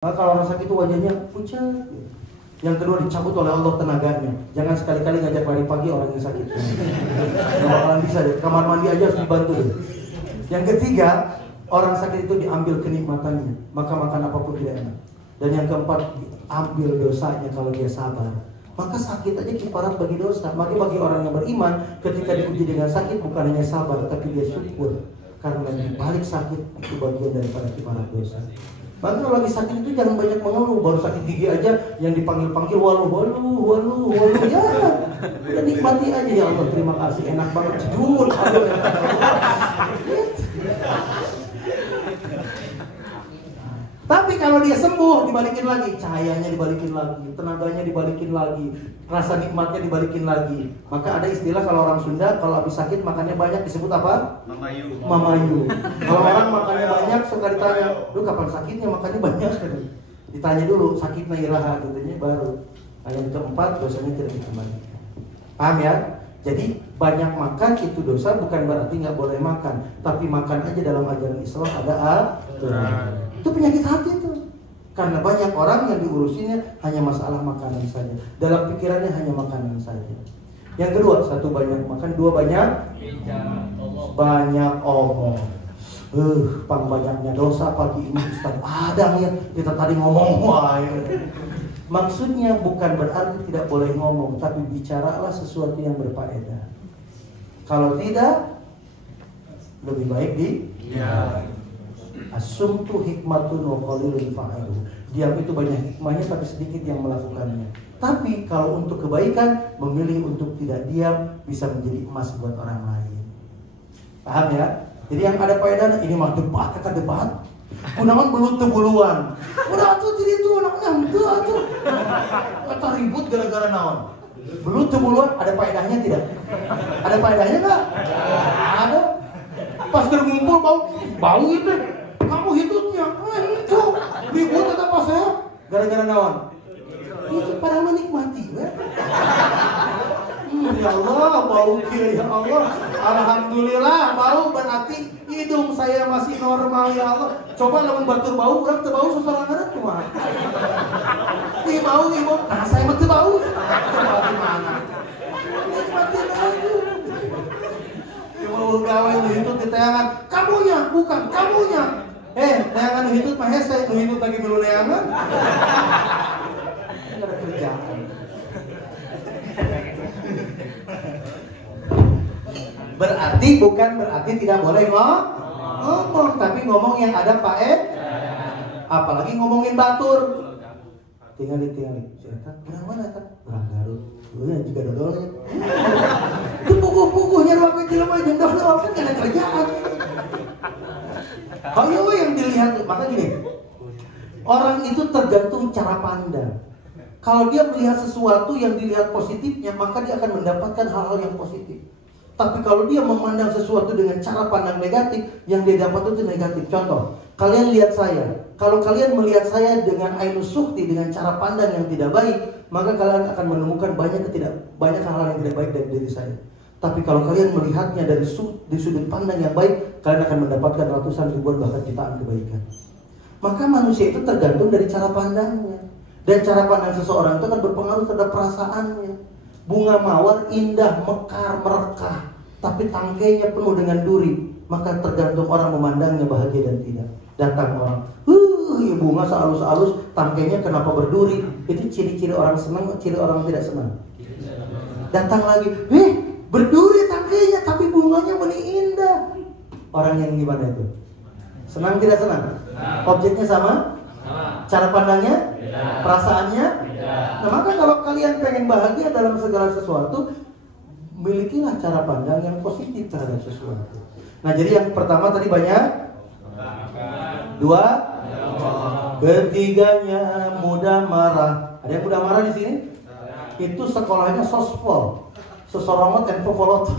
Maka kalau orang sakit itu wajahnya pucat. Yang kedua, dicabut oleh Allah tenaganya. Jangan sekali-kali ngajak lari pagi orang yang sakit. Gak bakalan bisa deh. Kamar mandi aja harus dibantu deh. Yang ketiga, orang sakit itu diambil kenikmatannya, maka makan apapun tidak enak. Dan yang keempat, diambil dosanya kalau dia sabar. Maka sakit aja kifarat bagi dosa. Maka bagi orang yang beriman, ketika diuji dengan sakit bukan hanya sabar, tapi dia syukur. Karena di balik sakit itu bagian daripada kifarat dosa. Maka kalau lagi sakit itu jangan banyak mengeluh. Baru sakit gigi aja yang dipanggil-panggil walu ya. Udah nikmati aja, ya Allah terima kasih, enak banget jedul. Tapi kalau dia sembuh, dibalikin lagi, cahayanya dibalikin lagi, tenaganya dibalikin lagi, rasa nikmatnya dibalikin lagi. Maka ada istilah kalau orang Sunda, kalau habis sakit makannya banyak disebut apa? Mamayu. Mamayu. Kalau orang makannya banyak, suka ditanya, lu kapan sakitnya makannya banyak? Ditanya dulu, sakitnya iraha gitu, baru. Nah, yang keempat, dosanya tidak dikembali. Paham ya? Jadi banyak makan itu dosa, bukan berarti nggak boleh makan, tapi makan aja dalam ajaran Islam ada aturan. Itu penyakit hati tuh. Karena banyak orang yang diurusinnya hanya masalah makanan saja. Dalam pikirannya hanya makanan saja. Yang kedua, satu banyak makan, dua banyak omong. Pang banyaknya dosa pagi ini Ustaz Adang ya. Kita tadi ngomong ya. Maksudnya bukan berarti tidak boleh ngomong, tapi bicaralah sesuatu yang berfaedah. Kalau tidak, lebih baik Asumtu hikmatun wa qalilun fa'iluh. Diam itu banyak hikmahnya tapi sedikit yang melakukannya. Tapi kalau untuk kebaikan, memilih untuk tidak diam bisa menjadi emas buat orang lain. Paham ya? Jadi yang ada faedahnya, ini mah debat, kata debat. Kunaon belut tebuluan. Udah atuh jadi itu anaknya henteu atuh. Kata ribut gara-gara naon? Belut tebuluan ada faedahnya tidak? Ada faedahnya enggak? Ada. Pas ngumpul bau itu. Kamu hitutnya, itu ribut kata pas saya gara-gara naon? Itu padahal menikmati, ya Allah, bau kira ya Allah. Alhamdulillah bau berarti hidung saya masih normal ya Allah. Coba lamun batur bau, urang teu bau sosorangan kumaha? Ih bau ibu, nah saya mah teu bau. Bau gimana? Nikmatin aja. Bau gawe nu hitut di tayangan, kamunya bukan kamunya. Tayangan nu hitut mah hese, nu hitut lagi dulu neangan. Enggak ada kerjaan. Bukan berarti tidak boleh ngomong, tapi ngomong yang ada apalagi ngomongin batur. Tinggal. Berang mana kan? Berang Garut. Juga dodolnya. Itu puguh-puguhnya ruang jelema jeung dodol kan gak ada kerjaan. Kalau yang dilihat, maka gini, orang itu tergantung cara pandang. Kalau dia melihat sesuatu yang dilihat positifnya, maka dia akan mendapatkan hal-hal yang positif. Tapi kalau dia memandang sesuatu dengan cara pandang negatif, yang dia dapat itu negatif. Contoh, kalian lihat saya. Kalau kalian melihat saya dengan ainus sukti, dengan cara pandang yang tidak baik, maka kalian akan menemukan banyak hal-hal yang tidak baik dari diri saya. Tapi kalau kalian melihatnya dari sudut pandang yang baik, kalian akan mendapatkan ratusan ribuan bahkan jutaan kebaikan. Maka manusia itu tergantung dari cara pandangnya. Dan cara pandang seseorang itu akan berpengaruh terhadap perasaannya. Bunga mawar indah, mekar, merekah, tapi tangkainya penuh dengan duri. Maka tergantung orang memandangnya bahagia dan tidak. Datang orang, bunga sehalus-halus, tangkainya kenapa berduri? Itu ciri-ciri orang senang, ciri orang tidak senang. Datang lagi, berduri tangkainya tapi bunganya benih indah. Orang yang gimana itu? Senang tidak senang? Objeknya sama? Cara pandangnya? Perasaannya? Nah maka kalau kalian pengen bahagia dalam segala sesuatu, milikilah cara pandang yang positif terhadap sesuatu. Nah jadi yang pertama tadi banyak, dua, ketiganya mudah marah. Ada yang mudah marah di sini? Itu sekolahnya sospol. Sesoromat dan popolotot.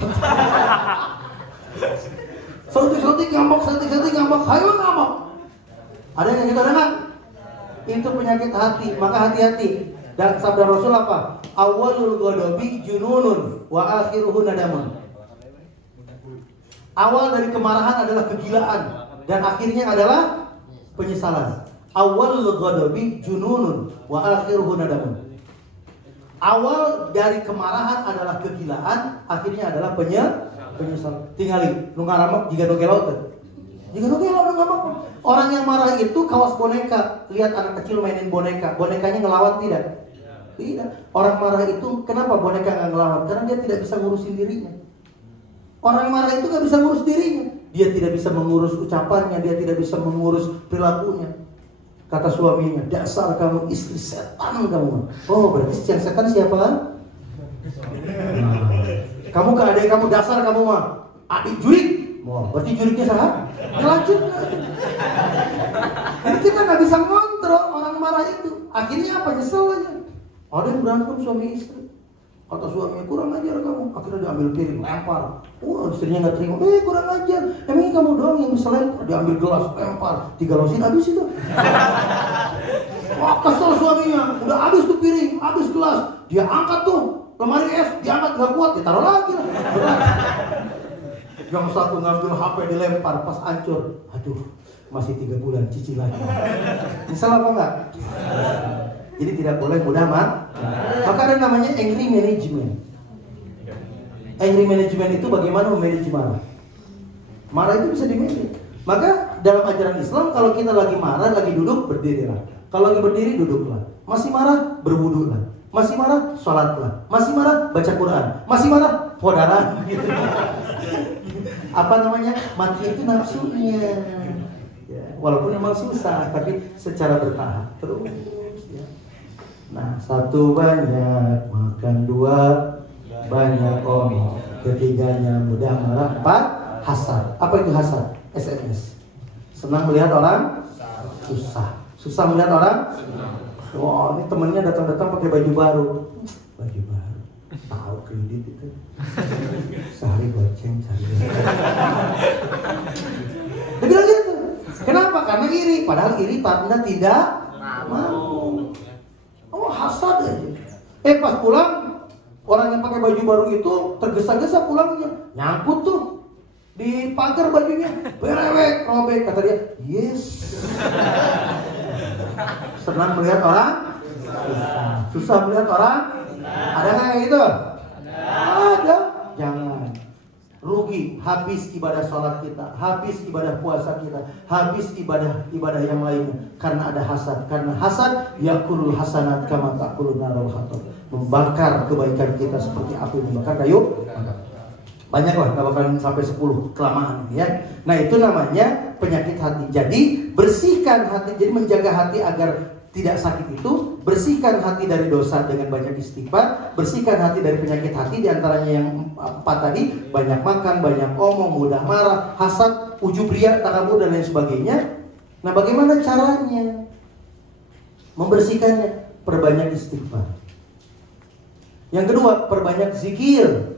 Sotik ngambek, hayo ngambek. Ada yang gitu ada nggak? Itu penyakit hati, maka hati-hati. Dan sabda Rasul apa? Awalul ghadabi jununun wa akhiruhu nadamun. Awal dari kemarahan adalah kegilaan dan akhirnya adalah penyesalan. Awal ghadabi jununun wa akhiruhu nadamun. Awal dari kemarahan adalah kegilaan, akhirnya adalah penyesal. Tinggali nu ngaramak jika nu gelo teh. Jika nu gelo nu ngaramak. Orang yang marah itu kawas boneka, lihat anak kecil mainin boneka, bonekanya ngelawan tidak? Tidak. Orang marah itu kenapa boneka nggak ngelawan? Karena dia tidak bisa ngurusin dirinya. Orang marah itu nggak bisa ngurus dirinya. Dia tidak bisa mengurus ucapannya, dia tidak bisa mengurus perilakunya. Kata suaminya, dasar kamu istri setan kamu. Oh, berarti yang setan siapa? Kamu ke adik kamu, dasar kamu mah adik jurik. Oh, berarti juriknya salah? Lanjut. Jadi kita nggak bisa ngontrol orang marah itu. Akhirnya apa? Nyesel aja. Ada yang berantem suami istri. Kata suaminya, kurang ajar kamu. Akhirnya diambil piring, lempar. Istrinya nggak terima. Kurang ajar. Emangnya kamu doang yang bisa lempar? Diambil gelas, lempar. 3 losin habis itu. Wah, kesel suaminya. Udah habis tuh piring, habis gelas. Dia angkat tuh lemari es, diangkat nggak kuat, ditaruh lagi. Yang satu ngambil HP dilempar, pas hancur. Aduh, masih 3 bulan cicilan. Nyesel apa enggak? Jadi tidak boleh mudah marah. Maka ada namanya angry management. Angry management itu bagaimana memanage marah. Marah itu bisa dimanage. Maka dalam ajaran Islam kalau kita lagi marah, lagi duduk, berdirilah. Kalau lagi berdiri, duduklah. Masih marah, berwudulah. Masih marah, sholatlah. Masih marah, baca Quran. Masih marah, podaran. Apa namanya? Mati itu nafsunya. Ya, walaupun memang susah, tapi secara bertahap terus. Ya. Nah, 1 banyak makan, 2 banyak omong, 3-nya mudah marah, 4 hasad. Apa itu hasad? SMS. Senang melihat orang susah. Susah melihat orang. Wah, ini temennya datang-datang pakai baju baru. Baju baru. Tahu kredit itu. Sehari goceng, sehari goceng. Dia bilang gitu. Kenapa? Karena iri. Padahal iri Anda tidak mau. Oh, hasad aja. Pas pulang, orang yang pakai baju baru itu tergesa-gesa pulangnya, nyangkut tuh di pagar bajunya, berewek, robek. Kata dia, yes. Senang melihat orang, susah melihat orang. Ada nggak kayak gitu? Ada. Jangan. Rugi, habis ibadah sholat kita, habis ibadah puasa kita, habis ibadah yang lainnya karena ada hasad. Karena hasad yakulul hasanat kama takulun narul hatab, membakar kebaikan kita seperti api membakar kayu. Banyak lah, nggak bakalan sampai 10 kelamaan ya. Nah, itu namanya penyakit hati. Jadi bersihkan hati, jadi menjaga hati agar tidak sakit itu, bersihkan hati dari dosa dengan banyak istighfar, bersihkan hati dari penyakit hati, diantaranya yang 4 tadi, banyak makan, banyak omong, mudah marah, hasad, ujub riya, takabur dan lain sebagainya. Nah, bagaimana caranya membersihkannya? Perbanyak istighfar. Yang kedua, perbanyak zikir.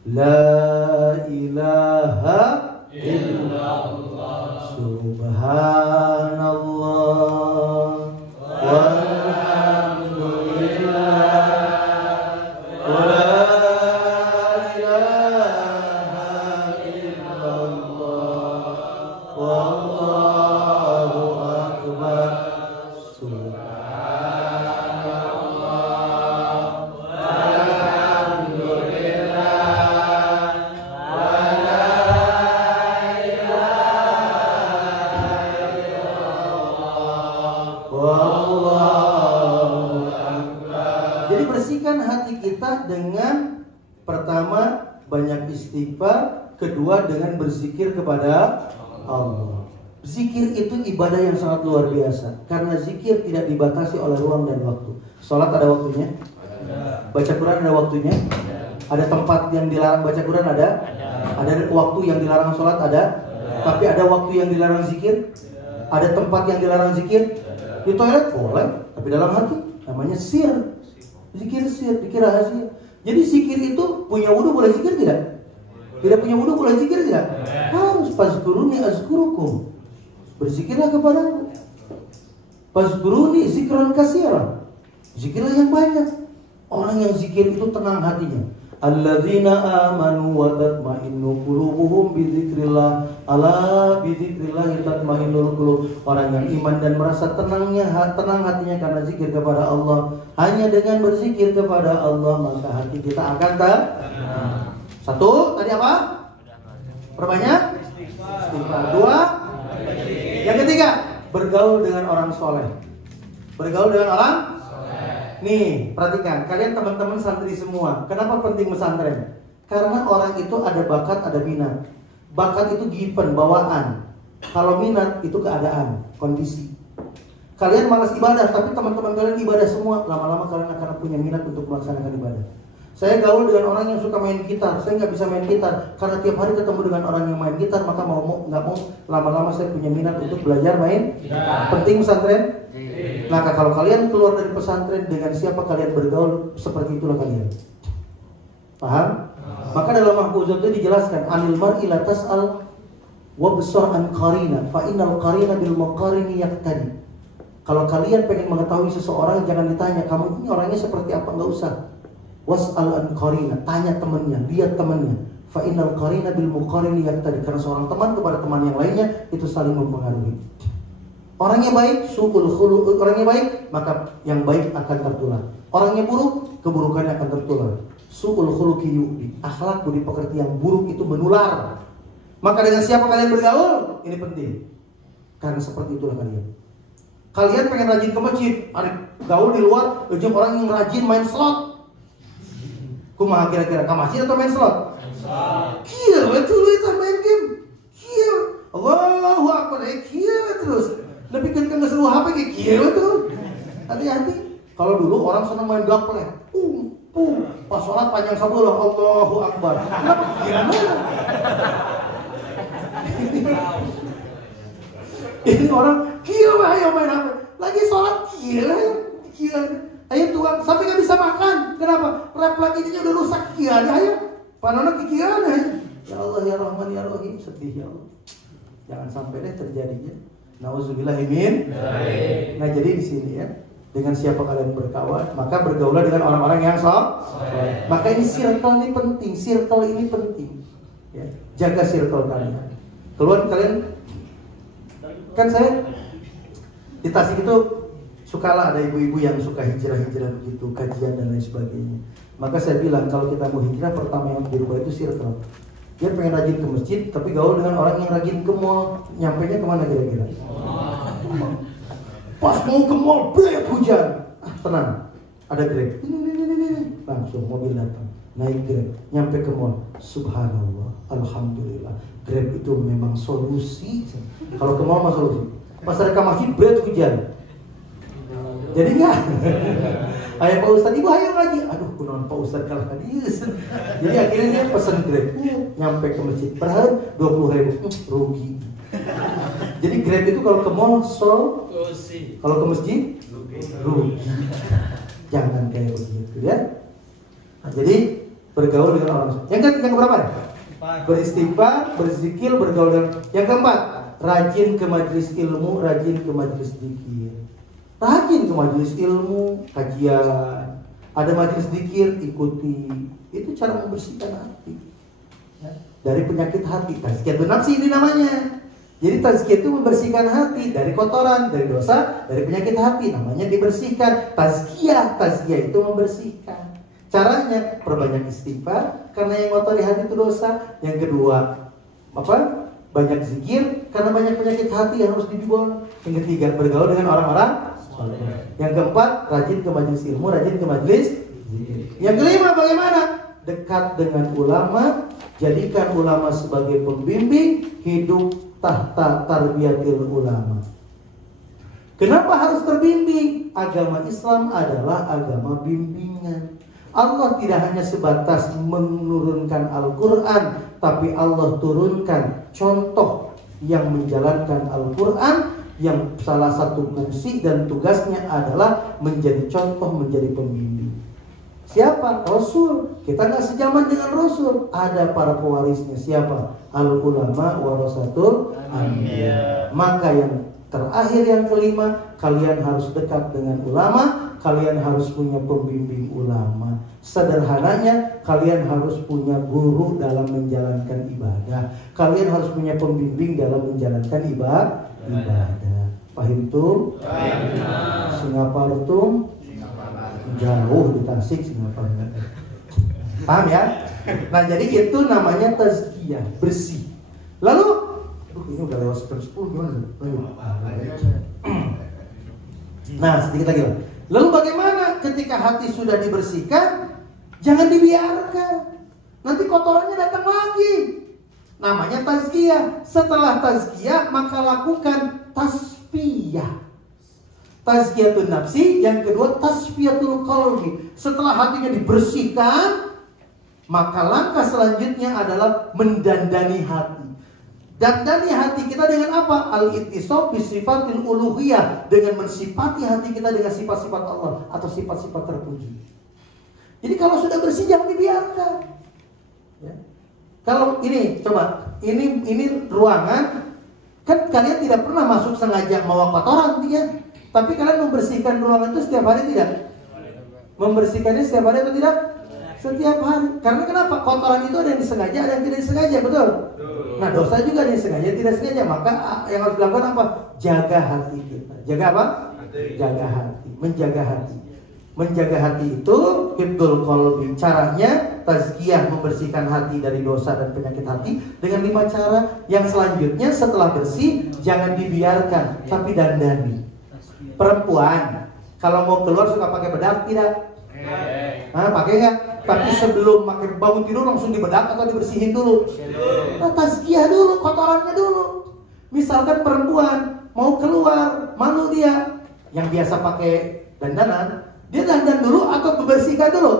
La ilaha illallah subhanallah walhamdulillah wa la ilaha illallah wallahu akbar subhanallah walhamdulillah wa la ilaha illallah wallahu akbar. Jadi bersihkan hati kita dengan pertama banyak istighfar, kedua dengan berzikir kepada Allah. Zikir itu ibadah yang sangat luar biasa karena zikir tidak dibatasi oleh ruang dan waktu. Sholat ada waktunya, baca Quran ada waktunya, ada tempat yang dilarang baca Quran ada waktu yang dilarang sholat ada, tapi ada waktu yang dilarang zikir, ada tempat yang dilarang zikir. Di toilet boleh, tapi dalam hati namanya sir. Zikir sir, zikir rahasia. Jadi zikir itu punya wudu boleh zikir tidak? Tidak punya wudu boleh zikir tidak? Harus fazkuruni azkurukum. Berzikirlah kepadaku. Fazkuruni zikran katsiran. Zikirlah yang banyak. Orang yang zikir itu tenang hatinya. Alladzina amanu wa tatma'innu qulubuhum bi dzikrillah. Ala bi dzikrillah tatma'innul qulub. Orang yang iman dan merasa tenang hatinya karena zikir kepada Allah. Hanya dengan berzikir kepada Allah maka hati kita akan tenang. Satu, tadi apa? Perbanyak istighfar. Dua, yang ketiga, bergaul dengan orang soleh. Bergaul dengan orang soleh. Nih, perhatikan, kalian teman-teman santri semua. Kenapa penting pesantren? Karena orang itu ada bakat, ada minat. Bakat itu given, bawaan. Kalau minat itu keadaan, kondisi. Kalian malas ibadah, tapi teman-teman kalian ibadah semua. Lama-lama kalian akan punya minat untuk melaksanakan ibadah. Saya gaul dengan orang yang suka main gitar. Saya nggak bisa main gitar karena tiap hari ketemu dengan orang yang main gitar, maka nggak mau lama-lama saya punya minat untuk belajar main gitar. Penting pesantren. Maka kalau kalian keluar dari pesantren, dengan siapa kalian bergaul, seperti itulah kalian. Paham? Maka dalam mahfuzat itu dijelaskan, anil mar'i la tas'al wabsar an qarina fa innal qarina bil maqarini yaqtadi. Kalau kalian pengen mengetahui seseorang, jangan ditanya kamu ini orangnya seperti apa, nggak usah. Was'al an qarina, tanya temannya, lihat temannya. Fa innal qarina bil muqarini yaqtadi. Karena seorang teman kepada teman yang lainnya itu saling mempengaruhi. Orangnya baik, su'ul khuluq, orangnya baik, maka yang baik akan tertular. Orangnya buruk, keburukannya akan tertular. Su'ul khuluqi yu'di, akhlak budi pekerti yang buruk itu menular. Maka dengan siapa kalian bergaul? Ini penting. Karena seperti itulah kalian. Kalian pengen rajin ke masjid, ada gaul di luar, ujung orang yang rajin main slot. Kumaha kira-kira ke masjid atau main slot? Kia betul itu main game. Kia. Allahu Akbar, kia terus. Lebih kan seru HP kayak kia betul. Hati-hati. Kalau dulu orang senang main gaple. Pas sholat panjang sabulah, Allahu Akbar. Kenapa kia mana? Ini orang kia ayo main HP. Lagi sholat kia. Ayo tuang, sampai nggak bisa makan. Kenapa? Refleksinya udah rusak. Kian, ayo. Panona kikian, ayo. Ya Allah, ya Rahman, ya Rahim. Sedih ya Allah. Jangan sampai deh terjadinya. Nauzubillahimin. Nah jadi di sini ya, dengan siapa kalian berkawan, maka bergaulah dengan orang-orang yang soleh. Maka ini circle ini penting. Circle ini penting. Ya, jaga circle kalian. Keluar kalian. Kan saya di Tasik itu sukalah ada ibu-ibu yang suka hijrah-hijrah begitu, kajian dan lain sebagainya. Maka saya bilang kalau kita mau hijrah, pertama yang dirubah itu circle. Dia pengen rajin ke masjid, tapi gaul dengan orang yang rajin ke mall. Nyampainya kemana kira-kira? Pas mau ke mall, berat hujan. Tenang, ada Grab. Langsung mobil datang, naik Grab, nyampe ke mall. Subhanallah, Alhamdulillah. Grab itu memang solusi. Kalau ke mall mah solusi. Pas ada ke masjid, berat hujan. Jadi enggak. Ayo Pak Ustadz, ibu ayo ngaji. Aduh, kunaon Pak Ustadz kalah tadi. Jadi akhirnya dia pesan Grab. Nyampe ke masjid. Berharap 20.000. Rugi. Jadi Grab itu kalau ke mall solusi. Kalau ke masjid rugi. Jangan kayak begitu ya. Nah, jadi bergaul dengan orang. Yang berapa? Beristighfar, berzikir, bergaul dengan. Yang keempat, rajin ke majelis ilmu, rajin ke majelis zikir. Rajin ke majelis ilmu, kajian, ada majelis zikir, ikuti. Itu cara membersihkan hati ya, dari penyakit hati. Tazkiyatun nafsi ini namanya. Jadi tazkiyah itu membersihkan hati dari kotoran, dari dosa, dari penyakit hati. Namanya dibersihkan. Tazkiyah itu membersihkan. Caranya perbanyak istighfar karena yang kotori hati itu dosa. Yang kedua, banyak zikir karena banyak penyakit hati yang harus dibuang. Yang ketiga, bergaul dengan orang-orang. Yang keempat, rajin ke majelis ilmu, rajin ke majelis zikir. Yang kelima, bagaimana? Dekat dengan ulama, jadikan ulama sebagai pembimbing, hidup tahta tarbiyatil ulama. Kenapa harus terbimbing? Agama Islam adalah agama bimbingan. Allah tidak hanya sebatas menurunkan Al-Quran, tapi Allah turunkan contoh yang menjalankan Al-Quran, yang salah satu fungsi dan tugasnya adalah menjadi contoh, menjadi pembimbing. Siapa? Rasul. Kita nggak sejaman dengan Rasul. Ada para pewarisnya. Siapa? Al-ulama warasatul anbiya. Maka yang Terakhir yang kelima, kalian harus dekat dengan ulama, kalian harus punya pembimbing ulama. Sederhananya, kalian harus punya guru dalam menjalankan ibadah. Kalian harus punya pembimbing dalam menjalankan ibadah. Paham tuh? Singapura tuh jauh di Tasik, Singapura. Paham ya? Nah, jadi itu namanya tazkiyah, bersih. Lalu ini udah lewat sekitar 10 gimana? Nah, sedikit lagi lah. Lalu bagaimana ketika hati sudah dibersihkan? Jangan dibiarkan. Nanti kotorannya datang lagi. Namanya tazkiyah. Setelah tazkiyah, maka lakukan tasfiyah. Tazkiyatun nafsi. Yang kedua, tasfiyatul qalbi. Setelah hatinya dibersihkan, maka langkah selanjutnya adalah mendandani hati. Dandani hati kita dengan apa? Al-ittisaf bisifatil uluhiyah, dengan mensifati hati kita dengan sifat-sifat Allah atau sifat-sifat terpuji. Jadi kalau sudah bersih jangan dibiarkan. Ya. Kalau ini coba, ini ruangan, kan kalian tidak pernah masuk sengaja mau kotoran, ya. Tapi kalian membersihkan ruangan itu setiap hari tidak? Membersihkannya setiap hari atau tidak? Setiap hari. Karena kenapa? Kotoran itu ada yang disengaja, ada yang tidak disengaja, betul? Nah, dosa juga ada yang sengaja, tidak sengaja. Maka yang harus dilakukan apa? Jaga hati kita. Jaga apa? Jaga hati. Menjaga hati. Menjaga hati itu hifdzul qalbi. Caranya tazkiyah, membersihkan hati dari dosa dan penyakit hati dengan 5 cara. Yang selanjutnya setelah bersih jangan dibiarkan, tapi dandani. Perempuan kalau mau keluar suka pakai bedak tidak? Pakai nggak? Tapi sebelum bangun tidur langsung dibedak atau dibersihin dulu? Nah, tazkiyah dulu, kotorannya dulu. Misalkan perempuan mau keluar, malu dia, yang biasa pakai dandanan, dia dandan dulu atau dibersihkan dulu?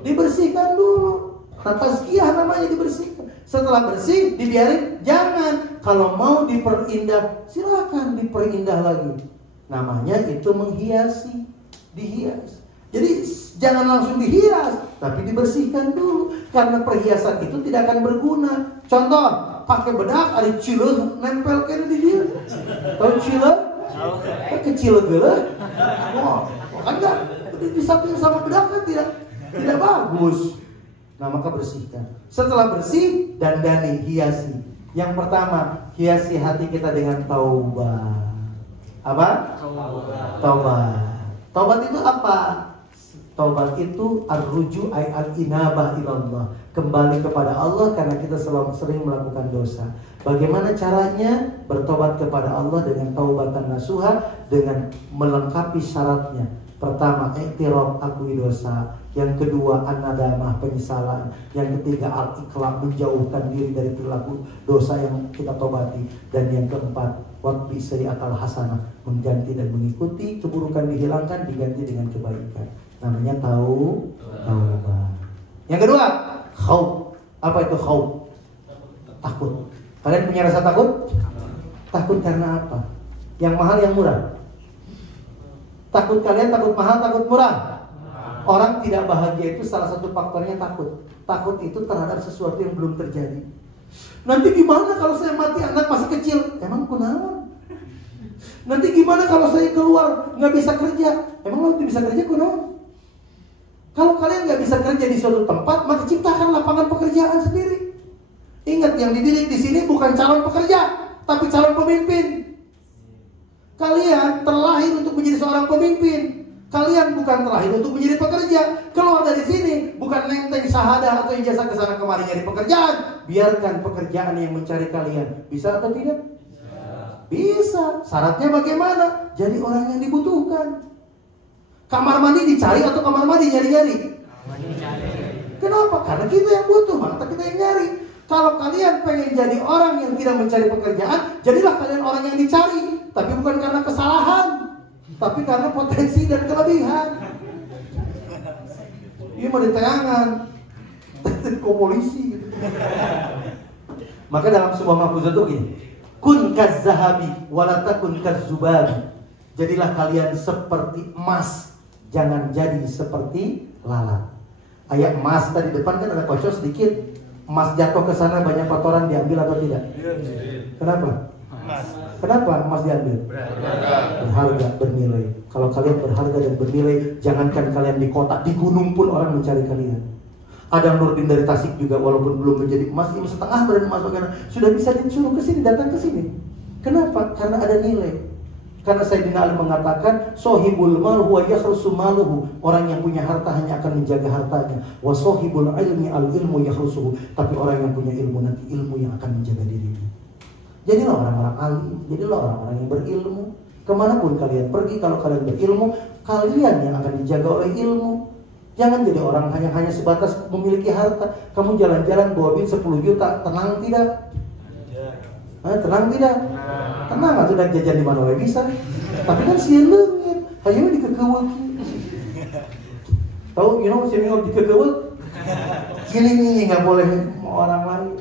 Dibersihkan dulu. Nah, tazkiyah namanya dibersihkan. Setelah bersih, dibiarin? Jangan. Kalau mau diperindah, silakan diperindah lagi. Namanya itu menghiasi, dihias. Jadi jangan langsung dihias, tapi dibersihkan dulu. Karena perhiasan itu tidak akan berguna. Contoh, pakai bedak, ada cileh nempel kayak di dia. Tahu cileh? Kecil gele. Wah, kan enggak disatuin sama bedak kan tidak bagus. Nah, maka bersihkan. Setelah bersih, dandani, hiasi. Yang pertama, hiasi hati kita dengan taubat. Apa? Taubat. Taubat itu apa? Taubat itu ar-ruju' ay al-inabah ilallah, kembali kepada Allah karena kita selalu sering melakukan dosa. Bagaimana caranya? Bertobat kepada Allah dengan taubatan nasuha, dengan melengkapi syaratnya. Pertama, iktiraf, akui dosa. Yang kedua, an-nadamah, penyesalan. Yang ketiga, al-iqla', menjauhkan diri dari perilaku dosa yang kita tobati. Dan yang keempat, watbi sayyi'atal hasanah, mengganti dan mengikuti keburukan dihilangkan, diganti dengan kebaikan. Namanya taubat. Yang kedua, khauf. Apa itu khauf? Takut. Kalian punya rasa takut? Takut karena apa? Yang mahal, yang murah? Takut kalian takut mahal, takut murah? Orang tidak bahagia itu salah satu faktornya takut. Takut itu terhadap sesuatu yang belum terjadi. Nanti gimana kalau saya mati, anak masih kecil? Emang kunaon? Nanti gimana kalau saya keluar nggak bisa kerja? Emang lo bisa kerja kunaon? Kalau kalian nggak bisa kerja di suatu tempat, maka ciptakan lapangan pekerjaan sendiri. Ingat, yang dididik di sini bukan calon pekerja, tapi calon pemimpin. Kalian terlahir untuk menjadi seorang pemimpin. Kalian bukan terlahir untuk menjadi pekerja. Keluar dari sini bukan nenteng syahadah atau ijazah kesana kemari nyari pekerjaan. Biarkan pekerjaan yang mencari kalian. Bisa atau tidak? Bisa. Syaratnya bagaimana? Jadi orang yang dibutuhkan. Kamar mandi dicari atau kamar mandi nyari-nyari? Kenapa? Karena kita yang butuh, maka kita yang nyari. Kalau kalian pengen jadi orang yang tidak mencari pekerjaan, jadilah kalian orang yang dicari. Tapi bukan karena kesalahan, tapi karena potensi dan kelebihan. Ini mau ditayangan ke polisi gitu. Maka dalam sebuah mafuzat itu gini, kun kazzahabi walatakun kazzubabi. Jadilah kalian seperti emas, jangan jadi seperti lalat. Ayat emas tadi depan kan ada kocok sedikit. Emas jatuh ke sana banyak kotoran diambil atau tidak? Kenapa? Kenapa emas diambil? Berharga, bernilai. Kalau kalian berharga dan bernilai, jangankan kalian di kota, di gunung pun orang mencari kalian. Ada Nurdin dari Tasik juga, walaupun belum menjadi emas, setengah berani masuk karena sudah bisa disuruh ke sini, datang ke sini. Kenapa? Karena ada nilai. Karena Sayyidina Ali mengatakan, sohibul mal huwa yakhrusu maluhu. Orang yang punya harta hanya akan menjaga hartanya. Wa sohibul ilmi al ilmu yakhrusuhu. Tapi orang yang punya ilmu, nanti ilmu yang akan menjaga dirinya. Jadilah orang-orang alim, jadilah orang-orang yang berilmu. Kemanapun kalian pergi, kalau kalian berilmu, kalian yang akan dijaga oleh ilmu. Jangan jadi orang hanya sebatas memiliki harta. Kamu jalan-jalan bawa duit 10 juta, tenang tidak? Tenang tidak? Tenang atau udah jajan di mana bisa. Tapi kan sih leungit, hayu dikekeuweuk. Tahu, sini dikekeuweuk. Gini nih nggak boleh orang lain.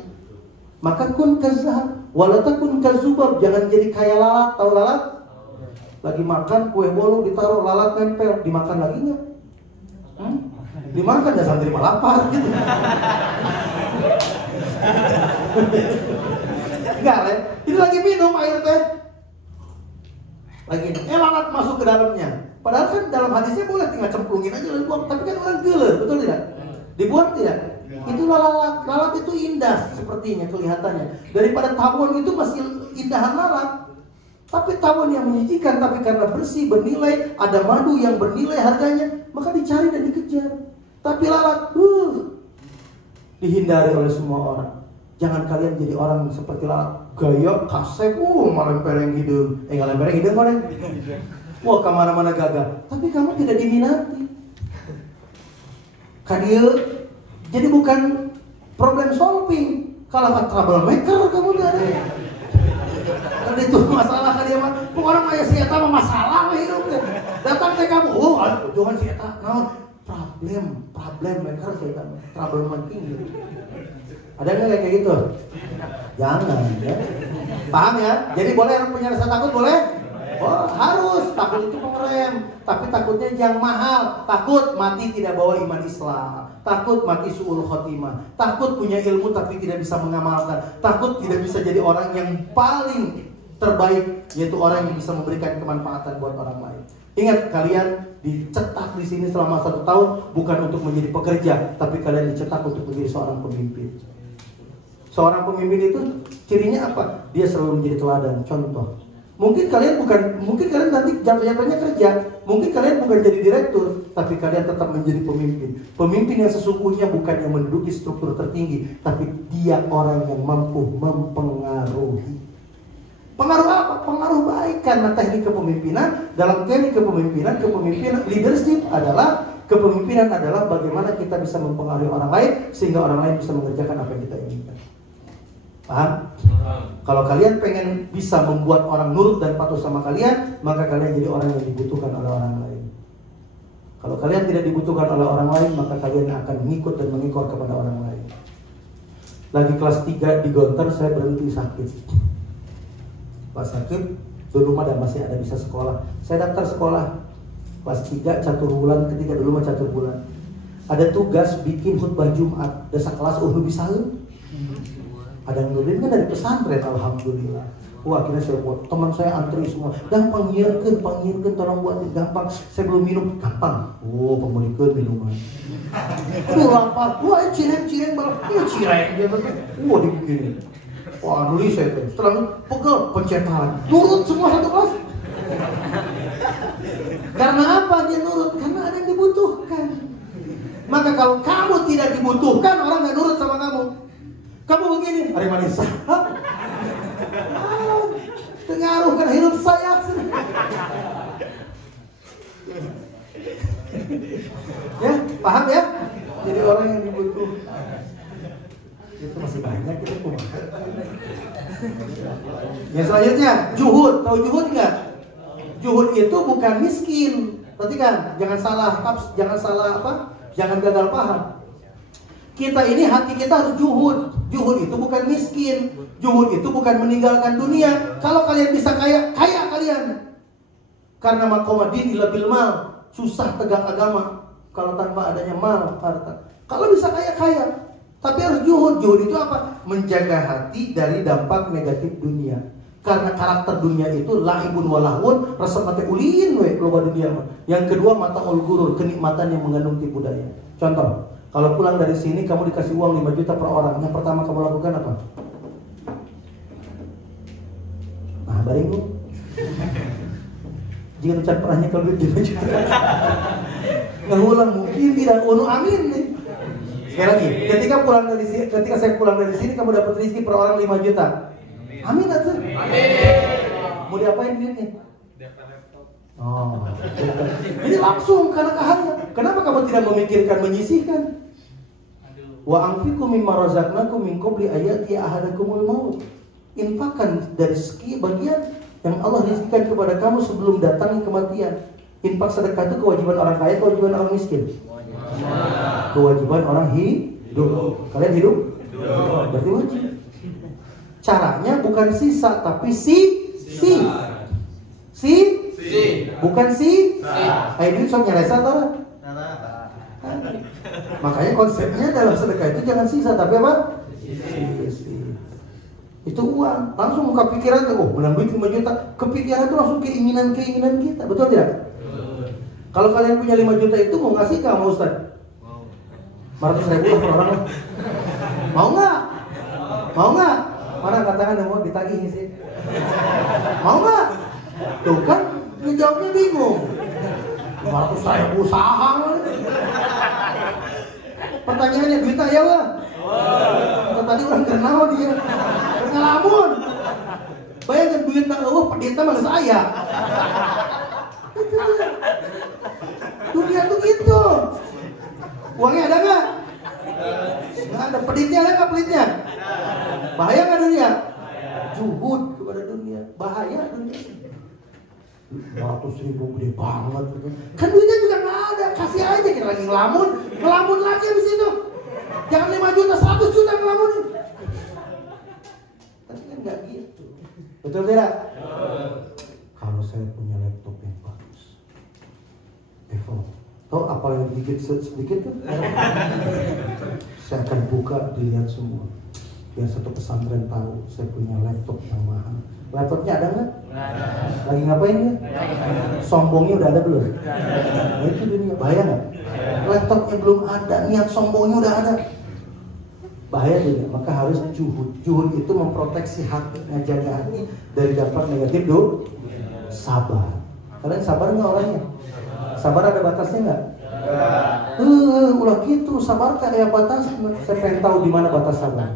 Maka kun kazahab, wala takun kazubab, jangan jadi kayak lalat. Tahu lalat? Lagi makan kue bolu ditaruh lalat nempel, dimakan lagi nggak? Dimakan ya sampai lapar gitu. Enggak, ini lagi minum air teh. Lagi lalat masuk ke dalamnya. Padahal kan dalam hadisnya boleh tinggal cemplungin aja lalu buang. Tapi kan orang gila, betul tidak? Dibuang tidak? Itu lalat. Lalat itu indah sepertinya kelihatannya. Daripada tawon itu masih indahan lalat. Tapi tawon yang menjijikan, tapi karena bersih, bernilai, ada madu yang bernilai harganya, maka dicari dan dikejar. Tapi lalat, dihindari oleh semua orang. Jangan kalian jadi orang seperti lalat, gaya, kasep, malempereng hidung. Ngalempereng hidung mana? Wah, kemana-mana gagal. Tapi kamu tidak diminati. Kadia, jadi bukan problem solving. Kalau troublemaker kamu ada. Kalau itu masalah kan dia mah, orang mah si eta mah masalah we hidupnya. Datang teh kamu, Tuhan si eta naon? Problem maker si eta, troublemaking gitu. Ada nggak kayak gitu? Jangan ya. Paham ya? Jadi boleh orang punya rasa takut boleh? Oh, harus. Takut itu pengerem. Tapi takutnya yang mahal. Takut mati tidak bawa iman Islam. Takut mati su'ul khotimah. Takut punya ilmu tapi tidak bisa mengamalkan. Takut tidak bisa jadi orang yang paling terbaik, yaitu orang yang bisa memberikan kemanfaatan buat orang lain. Ingat, kalian dicetak di sini selama 1 tahun bukan untuk menjadi pekerja, tapi kalian dicetak untuk menjadi seorang pemimpin. Seorang pemimpin itu cirinya apa? Dia selalu menjadi teladan, contoh. Mungkin kalian nanti jatuh-jatuhnya kerja, mungkin kalian bukan jadi direktur, tapi kalian tetap menjadi pemimpin. Pemimpin yang sesungguhnya bukan yang menduduki struktur tertinggi, tapi dia orang yang mampu mempengaruhi. Pengaruh apa? Pengaruh baik. Karena teknik kepemimpinan, dalam teknik kepemimpinan leadership adalah, kepemimpinan adalah bagaimana kita bisa mempengaruhi orang lain sehingga orang lain bisa mengerjakan apa yang kita inginkan. Paham? Kalau kalian pengen bisa membuat orang nurut dan patuh sama kalian, maka kalian jadi orang yang dibutuhkan oleh orang lain. Kalau kalian tidak dibutuhkan oleh orang lain, maka kalian akan mengikut dan mengikor kepada orang lain. Lagi kelas 3 di Gontor, saya berhenti sakit. Pas sakit, dulu mah masih ada bisa sekolah. Saya daftar sekolah kelas 3 catur bulan, ketiga dulu mah catur bulan. Ada tugas bikin khutbah Jumat, desa kelas bisa. Ada yang nulis kan dari pesantren, alhamdulillah. Wah, akhirnya saya buat, teman saya antri semua. Gampang panggilkan, tolong buat, gampang. Saya belum minum, gampang. Pemulihkan minuman. Lapar, cireng balap, cireng dia betul. Dibikin. Wah, nulis saya tuh. Setelah pegel, pencetan. Nurut semua satu kelas. Karena apa dia nurut? Karena ada yang dibutuhkan. Maka kalau kamu tidak dibutuhkan, orang nggak nurut sama kamu. Kamu begini, hari manis. Pengaruh kan hidup saya. Ya, paham ya? Jadi orang yang dibutuhkan. Itu masih banyak kita kumaha. Yang selanjutnya, juhud. Tahu juhud nggak? Juhud itu bukan miskin. Perhatikan, jangan salah apa? Jangan gagal paham. Kita ini hati kita harus juhud. Juhud itu bukan miskin. Juhud itu bukan meninggalkan dunia. Kalau kalian bisa kaya kalian. Karena makomadin ila bil mal. Susah tegak agama kalau tanpa adanya mal, harta. Kalau bisa kaya. Tapi harus juhud. Juhud itu apa? Menjaga hati dari dampak negatif dunia. Karena karakter dunia itu laibun walahun, rasa mate ulin we loba dunia. Yang kedua mata ul gurur, kenikmatan yang mengandung tipu daya. Contoh, kalau pulang dari sini kamu dikasih uang 5 juta per orang, yang pertama kamu lakukan apa? Nah, baring lu. Jika ucap perannya kalau duit 5 juta. Ngulang mungkin tidak unu amin nih. Sekali lagi, ketika saya pulang dari sini kamu dapat rezeki per orang 5 juta. Amin atau? Amin. Mau diapain duitnya? Oh, jadi langsung karena cahaya. Kenapa kamu tidak memikirkan menyisihkan? Wa anfiqu mimma razaqnakum min qabli ayati ahadakumul maut. Infakkan dari rezeki bagian yang Allah rizkikan kepada kamu sebelum datang kematian. Infak sedekah itu kewajiban orang kaya, kewajiban orang miskin. Kewajiban orang hidup. Kalian hidup? Berarti wajib. Caranya bukan sisa tapi si. Bukan si. Ayo duit sok nyeresa atau? Makanya konsepnya dalam sedekah itu jangan sisa tapi apa? Si. Itu uang. Langsung muka pikiran tuh, oh menang duit 5 juta. Kepikiran itu langsung keinginan kita. Betul tidak? Kalau kalian punya 5 juta itu mau ngasih ke sama Ustaz? 500.000 per orang. Mau nggak? Mau nggak? Mana katakan mau ditagih sih? Mau nggak? Tuh kan jawabnya bingung. 500.000 usaha. Pertanyaannya duitnya ya lah. Tadi orang kenal dia ngelamun. Bayangkan duitnya pendeta mana saya. Dunia tuh gitu. Uangnya ada nggak? Nggak ada. Peditnya ada nggak peditnya? Bahaya nggak dunia? Juhud kepada dunia. Bahaya dunia. 100.000 gede banget. Kan duitnya juga nggak ada. Kasih aja kita lagi ngelamun lagi habis itu. Jangan 5 juta, 100 juta ngelamunin. Tapi kan nggak gitu. Betul tidak? Kalau saya punya laptop yang bagus, tahu apa yang sedikit tuh? Saya akan buka, dilihat semua. Biar satu pesantren tahu saya punya laptop yang mahal. Laptopnya ada nggak? Lagi ngapain ya? Sombongnya udah ada belum? Nah, itu dunia. Bahaya nggak? Laptopnya belum ada, niat sombongnya udah ada. Bahaya juga. Maka harus juhud. Juhud itu memproteksi hati, ngejaga hati dari dampak negatif dulu. Sabar. Kalian sabar nggak orangnya? Sabar ada batasnya nggak? Ulah gitu. Sabar tak ada batas. Saya pengen tahu di mana batas sabar.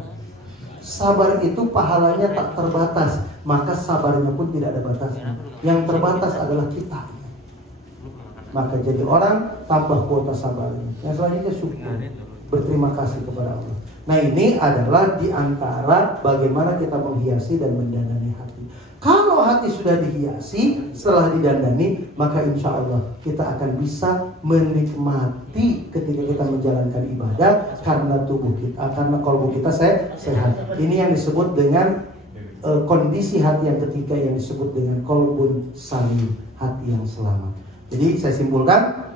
Sabar itu pahalanya tak terbatas, maka sabarnya pun tidak ada batasnya. Yang terbatas adalah kita. Maka jadi orang tambah kuota sabarnya. Yang selanjutnya syukur, berterima kasih kepada Allah. Nah ini adalah diantara bagaimana kita menghiasi dan mendandani hati. Kalau hati sudah dihiasi setelah didandani, maka insya Allah kita akan bisa menikmati ketika kita menjalankan ibadah karena tubuh kita, karena kalbu kita sehat. Ini yang disebut dengan kondisi hati yang ketiga yang disebut dengan qalbun salim, hati yang selamat. Jadi saya simpulkan,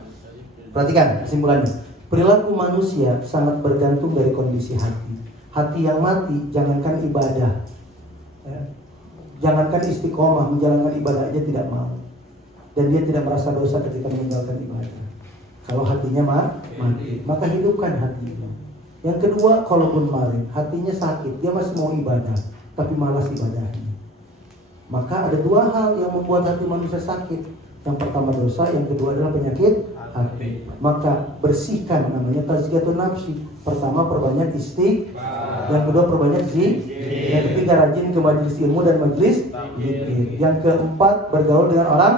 perhatikan kesimpulannya. Perilaku manusia sangat bergantung dari kondisi hati. Hati yang mati, jangankan ibadah, jangankan istiqomah, menjalankan ibadah aja tidak mau. Dan dia tidak merasa dosa ketika meninggalkan ibadah. Kalau hatinya mati, maka hidupkan hatinya. Yang kedua, kalaupun marid, hatinya sakit, dia masih mau ibadah, tapi malas ibadahnya. Maka ada dua hal yang membuat hati manusia sakit. Yang pertama dosa, yang kedua adalah penyakit hati. Maka bersihkan, namanya tazkiyatun nafsi. Pertama perbanyak istighfar, yang kedua perbanyak zikir, yang ketiga rajin ke majelis ilmu dan majelis zikir, yang keempat bergaul dengan orang,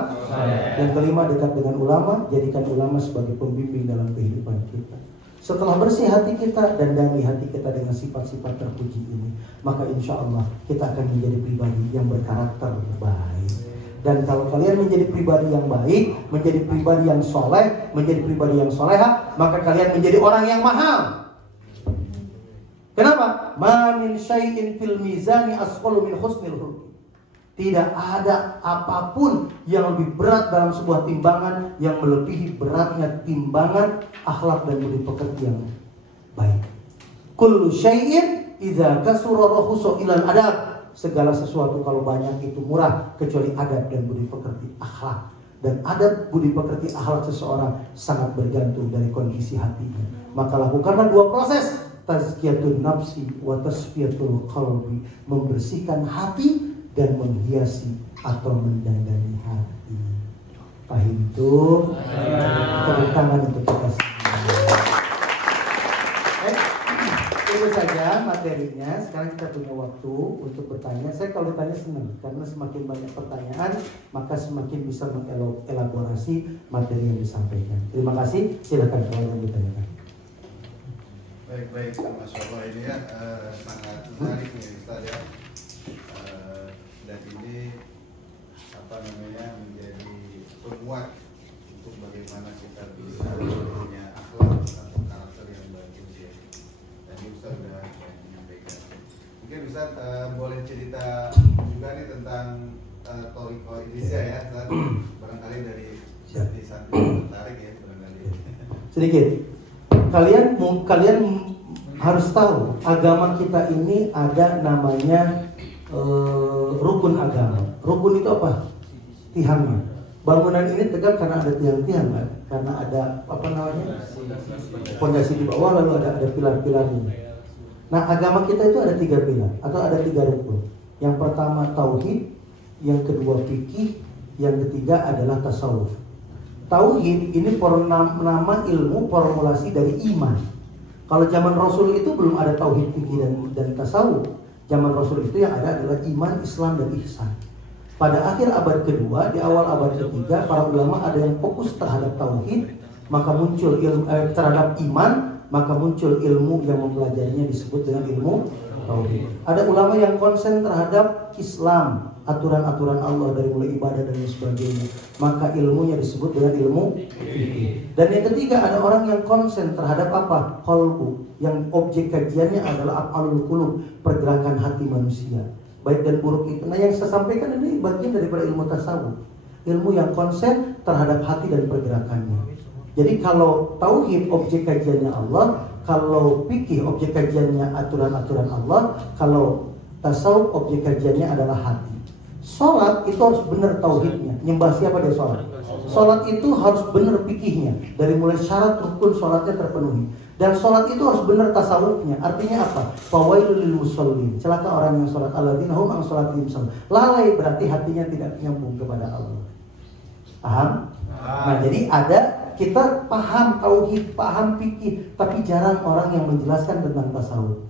yang kelima dekat dengan ulama, jadikan ulama sebagai pembimbing dalam kehidupan kita. Setelah bersih hati kita dan dandani hati kita dengan sifat-sifat terpuji ini, maka insya Allah kita akan menjadi pribadi yang berkarakter baik. Dan kalau kalian menjadi pribadi yang baik, menjadi pribadi yang soleh, menjadi pribadi yang soleha, maka kalian menjadi orang yang mahal. Kenapa? Ma min syai'in fil mizani asqalu min husnil khuluq. Tidak ada apapun yang lebih berat dalam sebuah timbangan yang melebihi beratnya timbangan akhlak dan budi pekerti yang baik. Kullu syai'in idza kasura rahusu ilal adab segala sesuatu kalau banyak itu murah kecuali adab dan budi pekerti akhlak. Dan adab budi pekerti akhlak seseorang sangat bergantung dari kondisi hatinya. Maka lakukanlah dua proses, tazkiyatun nafsi wa tasfiyatul qalbi, membersihkan hati dan menghiasi atau mendandani hati. Paham itu? Tepuk tangan untuk kita semua. Itu saja materinya. Sekarang kita punya waktu untuk bertanya. Saya kalau ditanya senang, karena semakin banyak pertanyaan maka semakin bisa mengelaborasi materi yang disampaikan. Terima kasih. Silakan kalau yang ditanyakan. Baik, Masya Allah, ini ya sangat menarik nih Ustaz ya. Dan ini menjadi penguat untuk bagaimana kita bisa punya akhlak atau karakter yang bagus ya. Tadi Ustaz sudah menyampaikan. Mungkin Ustaz boleh cerita juga nih tentang Thariqah Idrisiyah ya, Ustaz. Barangkali dari santri tertarik ya barangkali. Sedikit. Kalian harus tahu agama kita ini ada namanya rukun agama. Rukun itu apa? Tiangnya. Bangunan ini tegak karena ada tiang-tiang, kan? Karena ada pondasi di bawah, lalu ada pilar-pilarnya. Nah, agama kita itu ada 3 pilar atau ada 3 rukun. Yang pertama tauhid, yang kedua fikih, yang ketiga adalah tasawuf. Tauhid ini nama ilmu formulasi dari iman. Kalau zaman Rasul itu belum ada tauhid, fikih dan tasawuf. Zaman Rasul itu yang ada adalah iman, Islam, dan ihsan. Pada akhir abad kedua, di awal abad ketiga, para ulama ada yang fokus terhadap tauhid, maka muncul ilmu terhadap iman, maka muncul ilmu yang mempelajarinya disebut dengan ilmu tauhid. Ada ulama yang konsen terhadap Islam, aturan-aturan Allah dari mulai ibadah dan sebagainya, maka ilmunya disebut dengan ilmu fikih. Dan yang ketiga ada orang yang konsen terhadap apa? Qalbu, yang objek kajiannya adalah af'alul qulub, pergerakan hati manusia, baik dan buruk itu. Nah, yang saya sampaikan ini bagian daripada ilmu tasawuf, ilmu yang konsen terhadap hati dan pergerakannya. Jadi kalau tauhid objek kajiannya Allah, kalau fikih objek kajiannya aturan-aturan Allah, kalau tasawuf objek kajiannya adalah hati. Sholat itu harus benar tauhidnya. Nyembah siapa dia sholat? Sholat itu harus benar fikihnya, dari mulai syarat rukun sholatnya terpenuhi. Dan sholat itu harus benar tasawufnya. Artinya apa? Fawailul lil musallin, celaka orang yang sholat, alladzina hum an sholatihim sahun. Lalai berarti hatinya tidak nyambung kepada Allah. Paham? Nah, jadi ada kita paham tauhid, paham fikih, tapi jarang orang yang menjelaskan tentang tasawuf.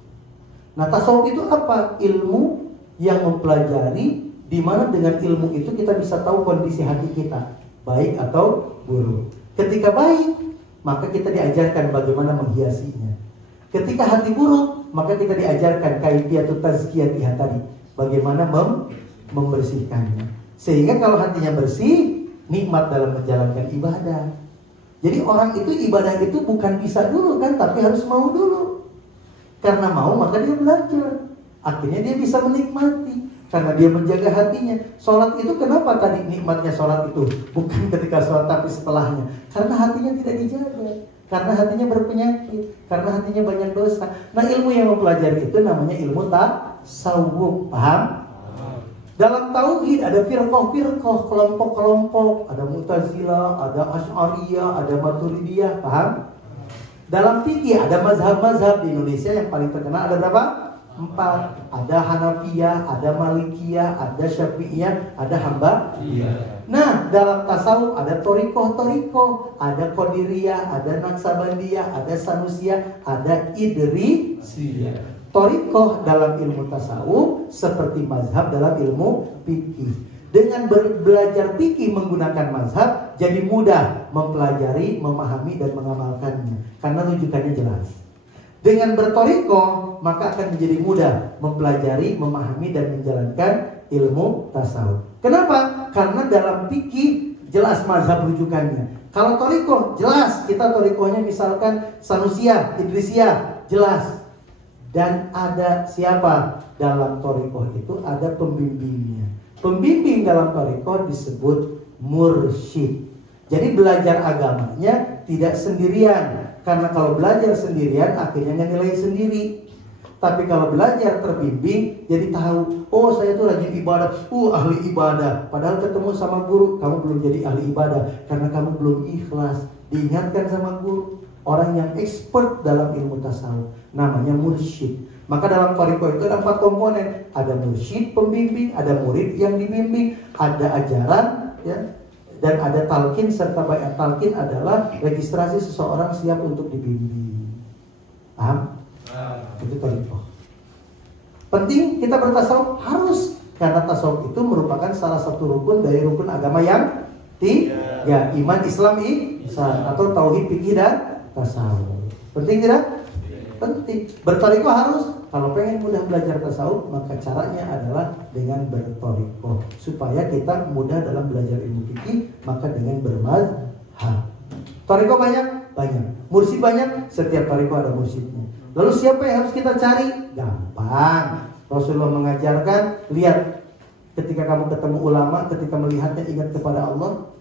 Nah, tasawuf itu apa? Ilmu yang mempelajari, di mana dengan ilmu itu kita bisa tahu kondisi hati kita, baik atau buruk. Ketika baik, maka kita diajarkan bagaimana menghiasinya. Ketika hati buruk, maka kita diajarkan kaifiyatut tazkiyatiha tadi, bagaimana membersihkannya. Sehingga kalau hatinya bersih, nikmat dalam menjalankan ibadah. Jadi orang itu ibadah itu bukan bisa dulu kan, tapi harus mau dulu. Karena mau maka dia belajar. Akhirnya dia bisa menikmati. Karena dia menjaga hatinya. Sholat itu kenapa tadi nikmatnya sholat itu? Bukan ketika sholat tapi setelahnya. Karena hatinya tidak dijaga. Karena hatinya berpenyakit. Karena hatinya banyak dosa. Nah, ilmu yang mempelajari itu namanya ilmu tasawuf. Paham? Dalam tauhid ada firqah-firqah, kelompok-kelompok. Ada Mu'tazilah, ada Asy'ariyah, ada Maturidiyah. Paham? Dalam fikih ada mazhab-mazhab. Di Indonesia yang paling terkenal ada berapa? 4. Ada Hanafiyah, ada Malikiyah, ada Syafi'iyah, ada Hambali. Nah, dalam tasawuf ada Thariqah, ada Qadiriyah, ada Naksabandiyah, ada Sanusiyah, ada Idrisiyah. Thariqah dalam ilmu tasawuf seperti mazhab dalam ilmu fikih. Dengan belajar fikih menggunakan mazhab, jadi mudah mempelajari, memahami dan mengamalkannya karena rujukannya jelas. Dengan berthariqah, maka akan menjadi mudah mempelajari, memahami dan menjalankan ilmu tasawuf. Kenapa? Karena dalam fikih jelas mazhab rujukannya. Kalau thariqah jelas, kita thariqahnya misalkan Sanusiyah, Idrisiyah, jelas. Dan ada siapa dalam thariqah itu? Ada pembimbingnya. Pembimbing dalam thariqah disebut mursyid. Jadi belajar agamanya tidak sendirian. Karena kalau belajar sendirian akhirnya nilai sendiri. Tapi kalau belajar terbimbing, jadi tahu, oh saya tuh rajin ibadah, ahli ibadah. Padahal ketemu sama guru, kamu belum jadi ahli ibadah karena kamu belum ikhlas. Diingatkan sama guru, orang yang expert dalam ilmu tasawuf, namanya mursyid. Maka dalam thariqah itu ada 4 komponen, ada mursyid pembimbing, ada murid yang dibimbing, ada ajaran, ya, dan ada talqin, serta baiat talqin adalah registrasi seseorang siap untuk dibimbing. Paham? Itu thariqah. Penting kita bertasawuf harus, karena tasawuf itu merupakan salah satu rukun dari rukun agama yang 3, iman, Islam, ihsan, atau tauhid, fikih, dan tasawuf. Penting tidak? Penting. Berthariqah harus. Kalau pengen mudah belajar tasawuf, maka caranya adalah dengan berthariqah. Supaya kita mudah dalam belajar ilmu fikih, maka dengan bermazhab. Thariqah banyak? Banyak. Mursyid banyak? Setiap thariqah ada mursyidnya. Lalu siapa yang harus kita cari? Gampang. Rasulullah mengajarkan, lihat, ketika kamu ketemu ulama, ketika melihatnya ingat kepada Allah.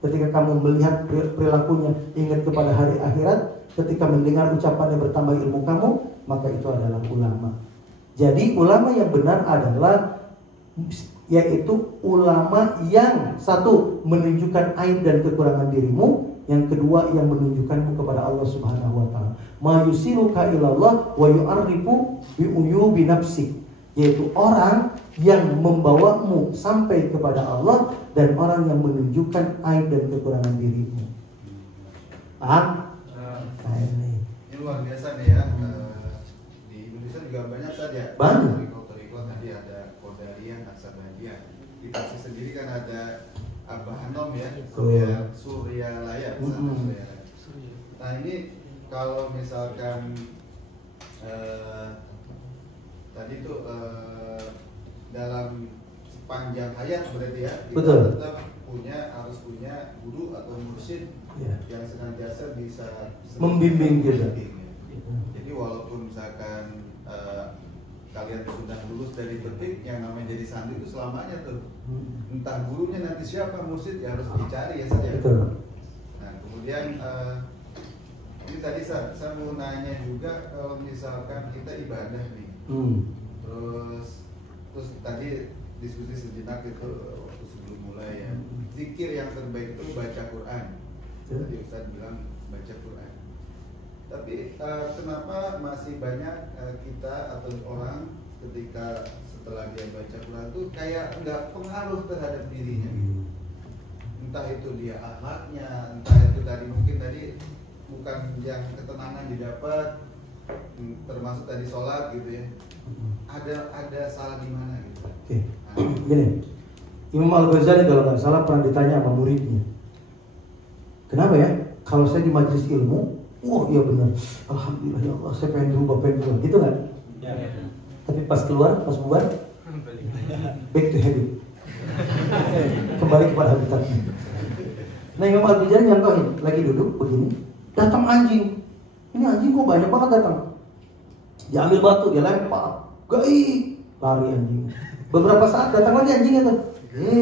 Ketika kamu melihat perilakunya ingat kepada hari akhirat. Ketika mendengar ucapannya bertambah ilmu kamu, maka itu adalah ulama. Jadi ulama yang benar adalah, yaitu ulama yang satu, menunjukkan aib dan kekurangan dirimu. Yang kedua, yang menunjukkanmu kepada Allah Subhanahu wa taala. Ma yusiruka ilallah wa yu'arrifu bi uyubi nafsik, yaitu orang yang membawamu sampai kepada Allah dan orang yang menunjukkan aib dan kekurangan dirimu. Paham? Nah, ini luar biasa nih ya. Di Indonesia juga banyak saja. Banyak. Thariqah tadi ada Qadariyah, Naqsabandiyah. Di Tasik sendiri kan ada Abah Hanom ya, Suryalaya. Nah ini kalau misalkan tadi tuh dalam sepanjang hayat berarti ya, kita betul, tetap harus punya guru atau mursyid yang senantiasa bisa membimbing kita. Jadi walaupun misalkan kalian sudah lulus dari petik, yang namanya jadi santri itu selamanya tuh, entah gurunya nanti siapa, mursyid ya harus dicari ya saja. Betul. Nah kemudian ini tadi saya mau nanya juga, kalau misalkan kita ibadah nih, terus tadi diskusi sejenak itu waktu sebelum mulai ya, zikir yang terbaik itu baca Quran. Tadi Ustaz bilang baca Quran. Tapi kenapa masih banyak kita atau orang ketika setelah dia baca Quran tuh kayak nggak pengaruh terhadap dirinya gitu. Entah itu dia akhlaknya, entah itu mungkin tadi bukan yang ketenangan didapat, termasuk tadi sholat gitu ya. Ada salah di mana gitu. Oke. Gini, Imam Al-Ghazali kalau nggak salah pernah ditanya sama muridnya, kenapa ya kalau saya di majelis ilmu, wah iya benar, alhamdulillah ya Allah, saya pengen berubah, gitu kan? Ya. Tapi pas keluar, pas bubar, back to habit, kembali kepada habitatnya. Nah Imam Al-Ghazali nyontohin, lagi duduk begini, datang anjing. Ini anjing kok banyak banget datang. Dia ambil batu, dia lempar, gaib, lari anjing. Beberapa saat datang lagi anjingnya tuh,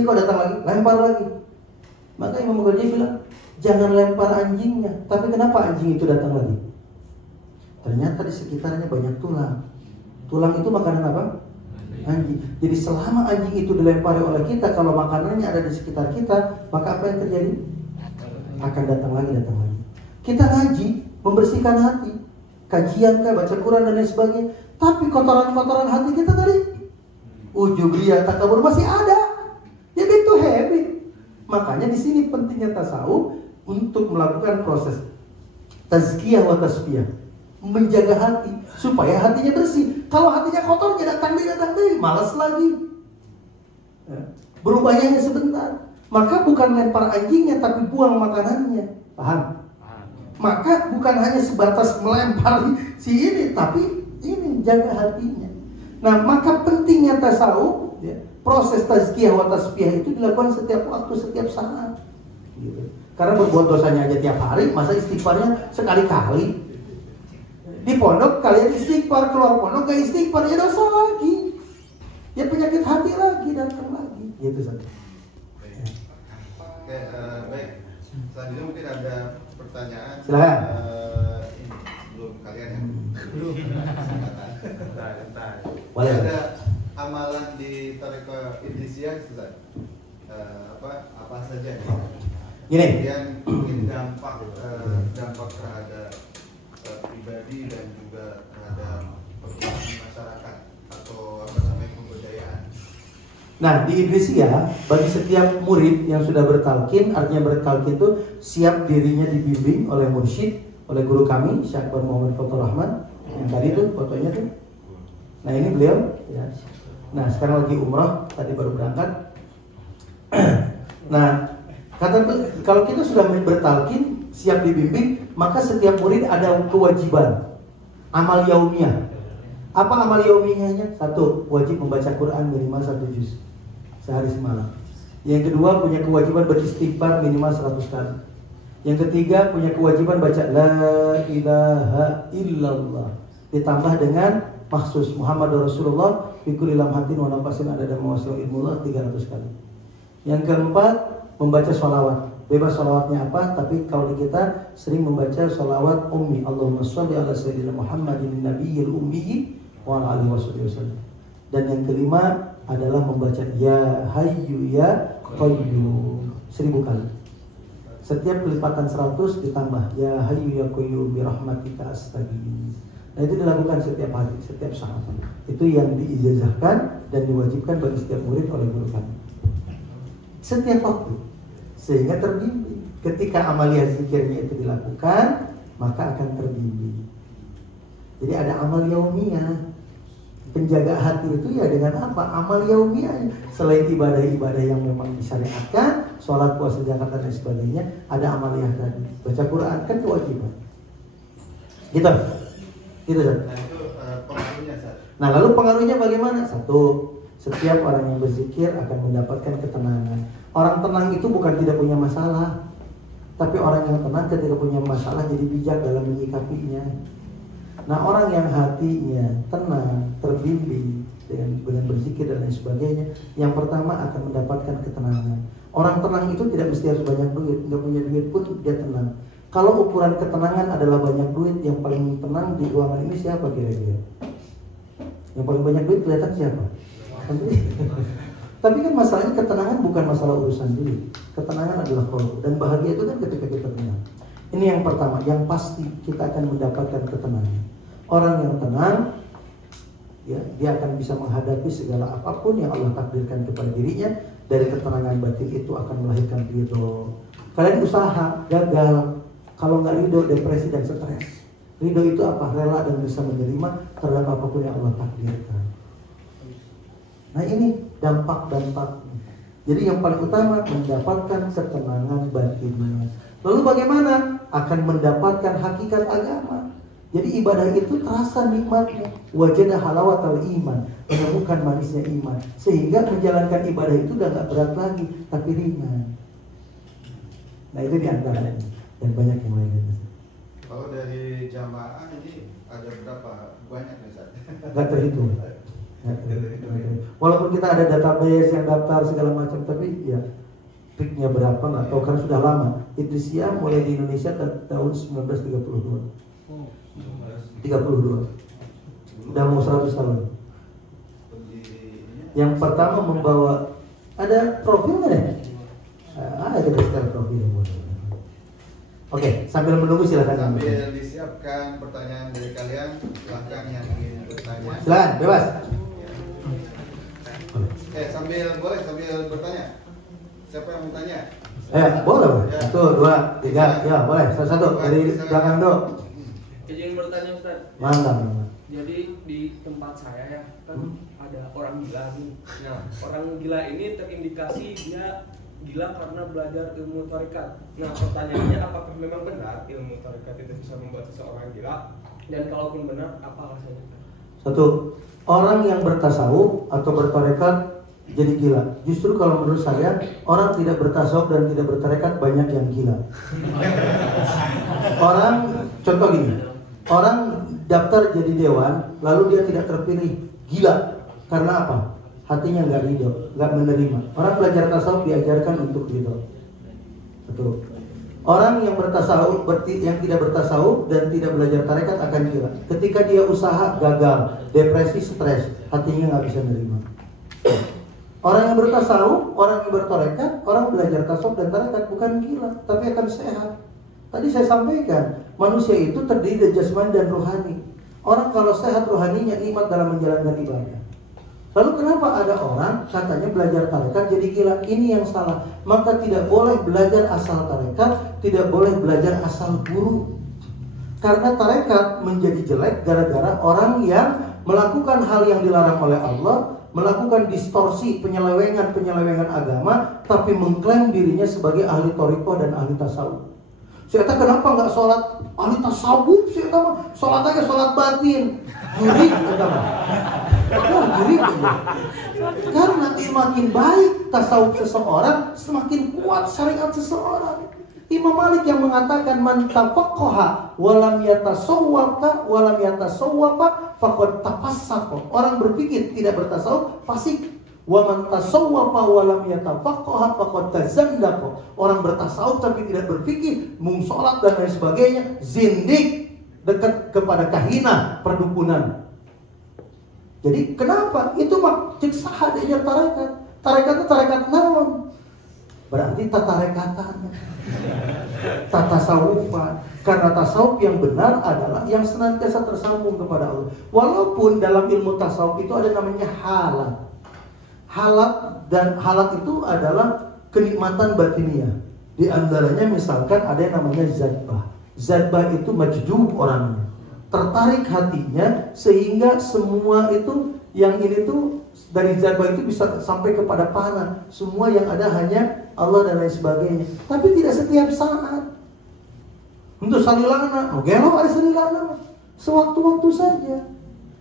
kok datang lagi, lempar lagi. Maka Imam Al-Ghazali bilang, jangan lempar anjingnya, tapi kenapa anjing itu datang lagi? Ternyata di sekitarnya banyak tulang. Tulang itu makanan apa? Anjing. Jadi selama anjing itu dilempari oleh kita, kalau makanannya ada di sekitar kita, maka apa yang terjadi? Akan datang lagi. Kita ngaji, membersihkan hati, kajian, baca Quran dan lain sebagainya. Tapi kotoran-kotoran hati kita tadi, ujub, riya, takabur masih ada. Jadi itu habit. Makanya di sini pentingnya tasawuf untuk melakukan proses tazkiyah wa tasfiyah, menjaga hati supaya hatinya bersih. Kalau hatinya kotor, dia datang deh, malas lagi. Berubahnya hanya sebentar. Maka bukan lempar anjingnya, tapi buang makanannya. Paham? Maka bukan hanya sebatas melempar si ini, tapi ini jaga hatinya. Nah, maka pentingnya tasawuf, ya, proses tazkiyah wa tasfiyah itu dilakukan setiap waktu, setiap saat. Gitu. Karena berbuat dosanya aja tiap hari, masa istighfarnya sekali-kali? Di pondok kalian istighfar, keluar pondok gak istighfar, ya dosa lagi. Ya penyakit hati lagi, datang lagi. Gitu saja. Oke, baik. Selanjutnya mungkin ada pertanyaan. Silakan. Ini sebelum kalian yang belum kesempatan. Boleh. Ada amalan di Tarekat Idrisiyah, Ustaz. Apa saja nih? Gini. Kemudian mungkin dampak terhadap pribadi dan juga terhadap perkembangan masyarakat atau pemberdayaan. Nah, di Idrisiyah bagi setiap murid yang sudah bertalkin, artinya bertalkin itu siap dirinya dibimbing oleh mursyid, oleh guru kami Syekh Akbar Muhammad Fathur Rahman yang tadi tuh fotonya tuh. Nah, ini beliau ya. Nah, sekarang lagi umrah, tadi baru berangkat. Nah, kalau kita sudah bertalkin, siap dibimbing, maka setiap murid ada kewajiban amal yaumiyah. Apa amal yaumiyahnya? Satu, wajib membaca Quran minimal 1 juz sehari semalam. Yang kedua, punya kewajiban beristighfar minimal 100 kali. Yang ketiga, punya kewajiban baca la ilaha illallah ditambah dengan maksus Muhammad Rasulullah fi kulli lamhatin wa nafasin adada mawasil ilmullah 300 kali. Yang keempat, membaca sholawat. Bebas sholawatnya apa, tapi kalau di kita sering membaca sholawat ummi. Allahumma sholli ala sayyidina Muhammadin nabiyil ummi wa ala alihi wasallam. Dan yang kelima adalah membaca ya hayyu ya qayyum 1000 kali. Setiap kelipatan 100 ditambah ya hayyu ya qayyum bi rahmatika astaghfir. Nah, itu dilakukan setiap hari, setiap saat. Itu yang diijazahkan dan diwajibkan bagi setiap murid oleh guru kami. Setiap waktu, sehingga terbimbing. Ketika amalia zikirnya itu dilakukan, maka akan terbimbing. Jadi ada amal yaumiyah. Penjaga hati itu ya dengan apa? Amal yaumiyah. Selain ibadah-ibadah yang memang disyariatkan, sholat, puasa, zakat dan lain sebagainya, ada amaliyah tadi. Baca Quran kan kewajiban. Gitu. Gitu, Ustaz. Nah, itu pengaruhnya, Ustaz. Nah, lalu pengaruhnya bagaimana? Satu, setiap orang yang berzikir akan mendapatkan ketenangan. Orang tenang itu bukan tidak punya masalah, tapi orang yang tenang ketika punya masalah jadi bijak dalam menyikapinya. Nah, orang yang hatinya tenang, terbimbing dengan berzikir dan lain sebagainya, yang pertama akan mendapatkan ketenangan. Orang tenang itu tidak mesti harus banyak duit, nggak punya duit pun dia tenang. Kalau ukuran ketenangan adalah banyak duit, yang paling tenang di ruangan ini siapa kira-kira? Yang paling banyak duit kelihatan siapa? Tapi kan masalahnya ketenangan bukan masalah urusan duit. Ketenangan adalah qalbu, dan bahagia itu kan ketika kita tenang. Ini yang pertama, yang pasti kita akan mendapatkan ketenangan. Orang yang tenang, ya, dia akan bisa menghadapi segala apapun yang Allah takdirkan kepada dirinya. Dari ketenangan batin itu akan melahirkan ridho. Kalian usaha, gagal, kalau nggak ridho, depresi dan stres. Ridho itu apa? Rela dan bisa menerima terhadap apapun yang Allah takdirkan. Nah, ini dampak-dampak. Jadi yang paling utama mendapatkan ketenangan batinnya. Lalu bagaimana? Akan mendapatkan hakikat agama. Jadi ibadah itu terasa nikmatnya. Wajadah halawatal iman, menemukan manisnya iman. Sehingga menjalankan ibadah itu udah gak berat lagi, tapi ringan. Nah, itu diantaranya. Dan banyak yang lainnya. Kalau dari jamaah ini ada berapa banyak nih, Ustaz? Gak terhitung. Walaupun kita ada database yang daftar segala macam, tapi ya peaknya berapa nggak tahu, karena sudah lama. Idrisiyah mulai di Indonesia tahun 1932. 32. Udah mau 100 tahun. Yang pertama membawa, ada profil nggak deh? Ada kita secara profil. Oke, sambil menunggu silakan. Sambil disiapkan pertanyaan dari kalian, silakan yang ingin bertanya. Silakan, bebas. Sambil bertanya. Siapa yang mau tanya? Boleh. Ya. 1, 2, 3, ya boleh. Satu dari belakang dulu. Izin bertanya, Ustaz. Mantap. Jadi di tempat saya ya kan ada orang gila nih. Nah, orang gila ini terindikasi dia gila karena belajar ilmu tarekat. Nah, pertanyaannya apakah memang benar ilmu tarekat itu bisa membuat seseorang gila? Dan kalaupun benar, apa alasannya? Satu, orang yang bertasawuf atau bertarekat jadi gila. Justru kalau menurut saya, orang tidak bertasawuf dan tidak bertarekat banyak yang gila. Orang, contoh gini, orang daftar jadi dewan, lalu dia tidak terpilih, gila. Karena apa? Hatinya nggak ridho, nggak menerima. Orang belajar tasawuf diajarkan untuk ridho. Betul. Orang yang bertasawuf, yang tidak bertasawuf dan tidak belajar tarekat akan gila. Ketika dia usaha gagal, depresi, stres, hatinya nggak bisa nerima. Orang yang bertasawuf, orang yang bertarekat, orang belajar tasawuf dan tarekat bukan gila, tapi akan sehat. Tadi saya sampaikan, manusia itu terdiri dari jasmani dan rohani. Orang kalau sehat rohaninya nikmat dalam menjalankan ibadah. Lalu kenapa ada orang katanya belajar tarekat jadi gila? Ini yang salah. Maka tidak boleh belajar asal tarekat, tidak boleh belajar asal guru. Karena tarekat menjadi jelek gara-gara orang yang melakukan hal yang dilarang oleh Allah, melakukan distorsi, penyelewengan agama, tapi mengklaim dirinya sebagai ahli thariqah dan ahli tasawuf. Saya kata kenapa nggak sholat ahli tasawuf? Saya kata sholat aja sholat batin. Jurik kata jurik aja. Karena semakin baik tasawuf seseorang, semakin kuat syariat seseorang. Imam Malik yang mengatakan man tafaqqaha walam yatasawwafa walam yatasawwafa faqad tafassaqa. Orang berpikir tidak bertasawuf fasik. Wa man tasawwafa walam yatafaqqaha faqad tazandaqa. Orang bertasawuf tapi tidak berpikir, mung salat dan lain sebagainya, zindik, dekat kepada kahina, perdukunan. Jadi kenapa? Itu mah cek saha dia tarekat. Tarekat itu tarekat naon? Berarti tatarekatan, tatasawufan. Karena tasawuf yang benar adalah yang senantiasa tersambung kepada Allah. Walaupun dalam ilmu tasawuf itu ada namanya halat. Halat dan halat itu adalah kenikmatan batiniah. Di antaranya misalkan ada yang namanya zadbah. Zadbah itu majdub orangnya, tertarik hatinya sehingga semua itu yang ini tuh dari zadbah itu bisa sampai kepada panah. Semua yang ada hanya Allah dan lain sebagainya. Tapi tidak setiap saat. Untuk salilana, gelo ada salilana, sewaktu-waktu saja.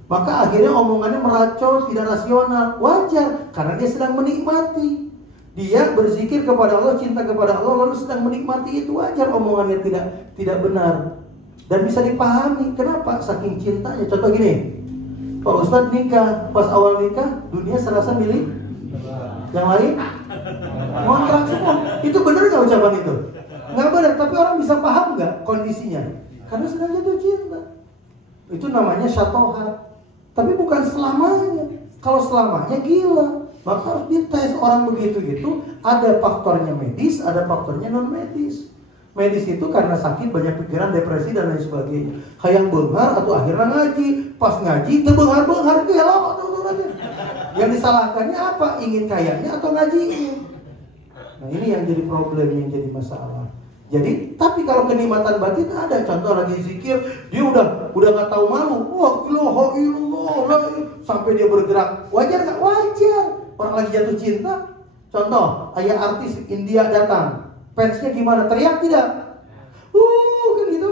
Maka akhirnya omongannya meracau, tidak rasional. Wajar, karena dia sedang menikmati. Dia berzikir kepada Allah, cinta kepada Allah, lalu sedang menikmati itu. Wajar omongannya tidak benar. Dan bisa dipahami, kenapa? Saking cintanya. Contoh gini, Pak Ustadz nikah, pas awal nikah, dunia serasa milik yang lain ngontrak semua. Itu benar nggak ucapan itu? Nggak benar, tapi orang bisa paham nggak kondisinya? Karena sedang jatuh cinta. Itu namanya syatohat. Tapi bukan selamanya. Kalau selamanya gila, maka harus dites. Orang begitu itu ada faktornya medis, ada faktornya non medis. Medis itu karena sakit, banyak pikiran, depresi dan lain sebagainya. Hayang beunghar atau akhirnya ngaji. Pas ngaji teu beunghar-beunghar gelo atuh. Yang disalahkannya apa? Ingin kayanya atau ngajinya? Nah, ini yang jadi problem, yang jadi masalah. Jadi, tapi kalau kenikmatan batin ada. Contoh lagi zikir, dia udah nggak tahu malu. Wah, ilah, sampai dia bergerak. Wajar nggak? Wajar. Orang lagi jatuh cinta. Contoh, ayah artis India datang. Fansnya gimana? Teriak tidak? Kan gitu.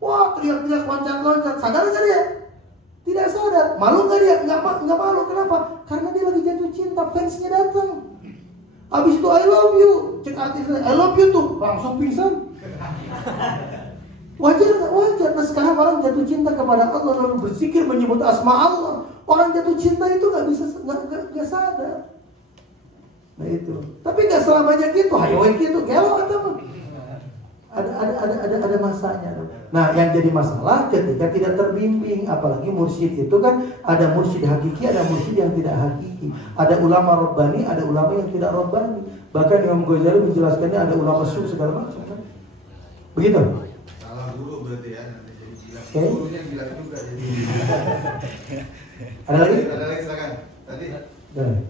Wah, teriak-teriak, loncat-loncat. Sadar nggak dia? Tidak sadar. Malu nggak dia? Nggak malu. Kenapa? Karena dia lagi jatuh cinta. Fansnya datang. Habis itu I love you. Cek artisnya, I love you tuh. Langsung pingsan. Wajar nggak? Wajar. Nah sekarang orang jatuh cinta kepada Allah lalu berzikir menyebut asma Allah. Orang jatuh cinta itu nggak sadar. Nah itu. Tapi nggak selamanya gitu. Hayo gitu. Gelo atau ada masanya. Nah yang jadi masalah ketika tidak terbimbing. Apalagi mursyid itu kan ada mursyid hakiki, ada mursyid yang tidak hakiki. Ada ulama robbani, ada ulama yang tidak robbani. Bahkan Imam Ghazali menjelaskannya ada ulama su segala macam kan. Begitu. Salah guru berarti ya, nanti jadi gila. Okay. Gurunya gila juga jadi. Ada lagi? Ada lagi silakan. Tadi.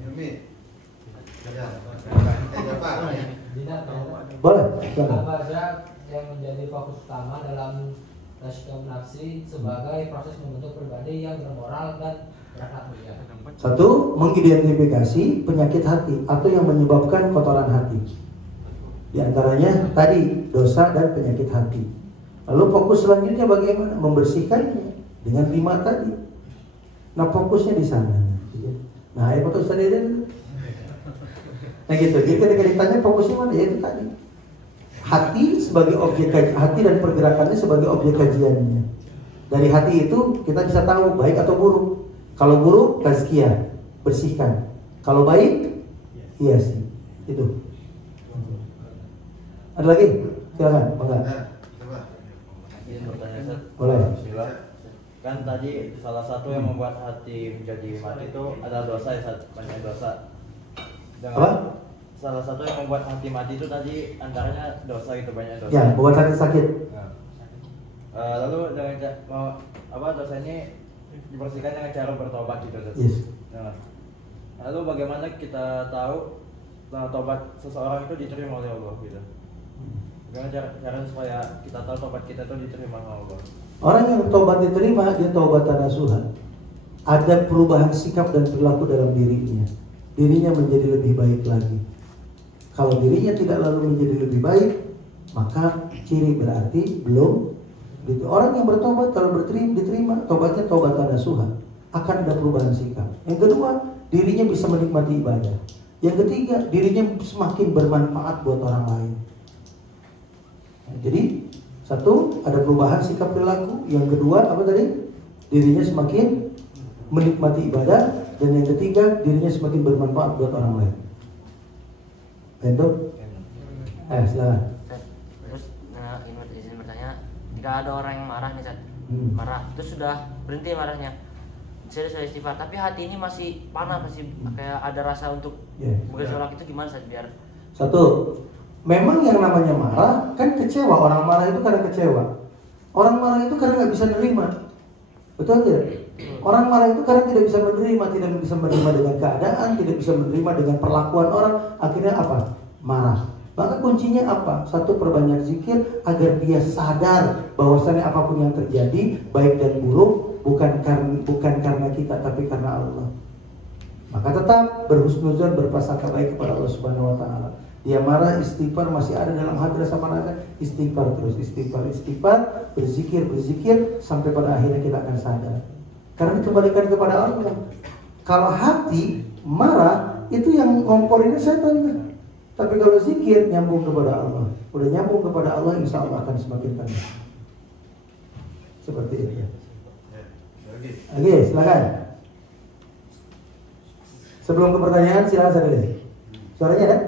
Yumi. Ya. Bapak. Boleh. Apa saja yang menjadi fokus utama dalam tasydid nafsi sebagai proses membentuk pribadi yang bermoral dan berakhlak mulia? Satu, mengidentifikasi penyakit hati atau yang menyebabkan kotoran hati. Di antaranya tadi dosa dan penyakit hati. Lalu fokus selanjutnya bagaimana? Membersihkannya dengan 5 tadi. Nah fokusnya di sana. Nah ayo fokus tadi itu. Nah gitu. Jadi ketika ditanya fokusnya mana? Ya itu tadi. Hati sebagai objek kajian, hati dan pergerakannya sebagai objek kajiannya. Dari hati itu kita bisa tahu baik atau buruk. Kalau buruk, tazkiyah, bersihkan. Kalau baik, hiasi. Itu. Ada lagi? Silakan, bangga. Coba. Izin bertanya, Ustaz. Boleh. Bismillah. Kan tadi salah satu yang membuat hati menjadi mati itu adalah dosa ya, Ustaz. Banyak dosa. Apa? Salah satu yang membuat hati mati itu tadi antaranya dosa gitu, banyak dosa. Ya, buat hati sakit. Nah. Lalu dengan dosa ini dibersihkan dengan cara bertobat gitu, Ustaz. Yes. Nah, lalu bagaimana kita tahu tobat seseorang itu diterima oleh Allah gitu? Bagaimana cara supaya kita tahu tobat kita itu diterima oleh Allah? Orang yang tobat diterima, dia taubatan nasuha. Ada perubahan sikap dan perilaku dalam dirinya. Dirinya menjadi lebih baik lagi. Kalau dirinya tidak lalu menjadi lebih baik, maka ciri berarti belum. Orang yang bertobat kalau diterima, tobatnya taubatan nasuha, akan ada perubahan sikap. Yang kedua, dirinya bisa menikmati ibadah. Yang ketiga, dirinya semakin bermanfaat buat orang lain. Jadi, satu, ada perubahan sikap perilaku. Yang kedua, apa tadi? Dirinya semakin menikmati ibadah. Dan yang ketiga, dirinya semakin bermanfaat buat orang lain. Bentuk? Silakan. Terus, izin bertanya, jika ada orang yang marah nih, marah, terus sudah berhenti marahnya, sudah istighfar, tapi hati ini masih panas, masih kayak ada rasa untuk bergejolak, itu gimana Ustaz biar? Satu, memang yang namanya marah kan kecewa. Orang marah itu karena kecewa. Orang marah itu karena nggak bisa menerima. Betul tidak? Orang marah itu karena tidak bisa menerima, tidak bisa menerima dengan keadaan, tidak bisa menerima dengan perlakuan orang. Akhirnya apa? Marah. Maka kuncinya apa? Satu, perbanyak zikir agar dia sadar bahwasannya apapun yang terjadi, baik dan buruk, bukan karena kita, tapi karena Allah. Maka tetap berhusnuzon, berprasangka baik kepada Allah Subhanahu wa taala. Dia marah, istighfar masih ada dalam hati rasa marahnya, istighfar terus, istighfar, berzikir sampai pada akhirnya kita akan sadar. Karena dikembalikan kepada Allah. Kalau hati marah, itu yang ngomporinnya setan. Tapi kalau zikir nyambung kepada Allah, udah nyambung kepada Allah, insya Allah akan semakin tenang. Seperti itu. Oke, silakan. Sebelum ke pertanyaan, silakan saya dulu. Suaranya ada?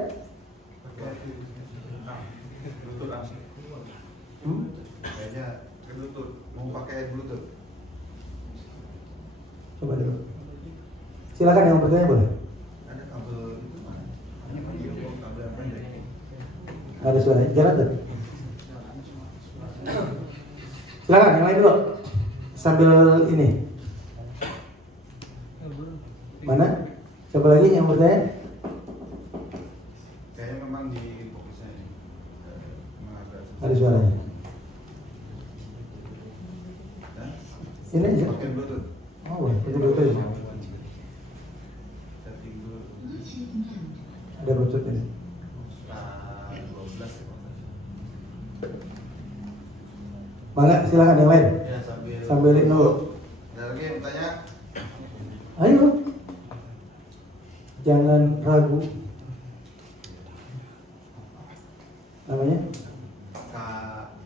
Kayaknya Bluetooth, mau pakai Bluetooth. Coba dulu. Silakan yang bertanya boleh. Ada kabel itu mana? Kabel apa ya? Ada suara, jalan tuh. Silakan yang lain dulu. Sambil ini. Mana? Siapa lagi yang bertanya? Kayaknya memang di fokusnya ini. Ada suaranya. Ini aja. Pakai Bluetooth. Oh, itu Bluetooth. Setting dulu. Ada Bluetooth ini. 12 ya. Mangga, silakan yang lain. Ya, Sambil ini dulu. Ada lagi yang bertanya? Ayo. Jangan ragu. Namanya? Kak.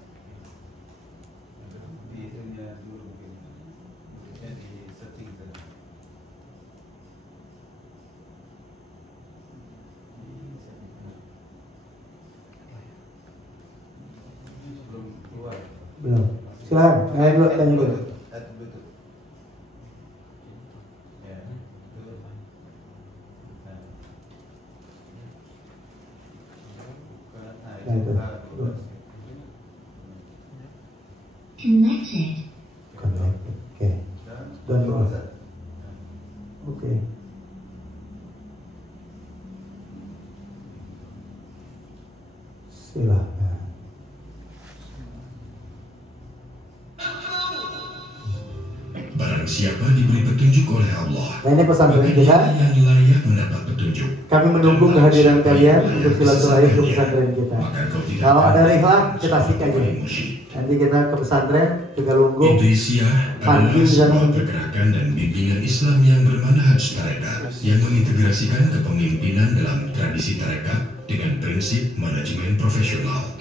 Di itunya dulu mungkin. Mungkin di setting tadi. Belum keluar. Belum. Silakan. Yang lain dulu, tanya dulu. Bluetooth. Ya. Itu. Nah, itu. Connected. Oke. Dan doa. Oke. Silakan. Barang siapa diberi petunjuk oleh Allah, Nah, ini pesantren kita. yang layak mendapat petunjuk. Kami menunggu kehadiran kalian untuk silaturahim ke pesantren kita. Maka kau tidak Kalau ada pantas rihlah, kita asik aja. oleh musyrik. Nanti kita ke pesantren, ke Galunggung. Intuisiah adalah Pagi sebuah dan pergerakan dan bimbingan Islam yang bermanhaj tarekat, yang mengintegrasikan kepemimpinan dalam tradisi tarekat dengan prinsip manajemen profesional.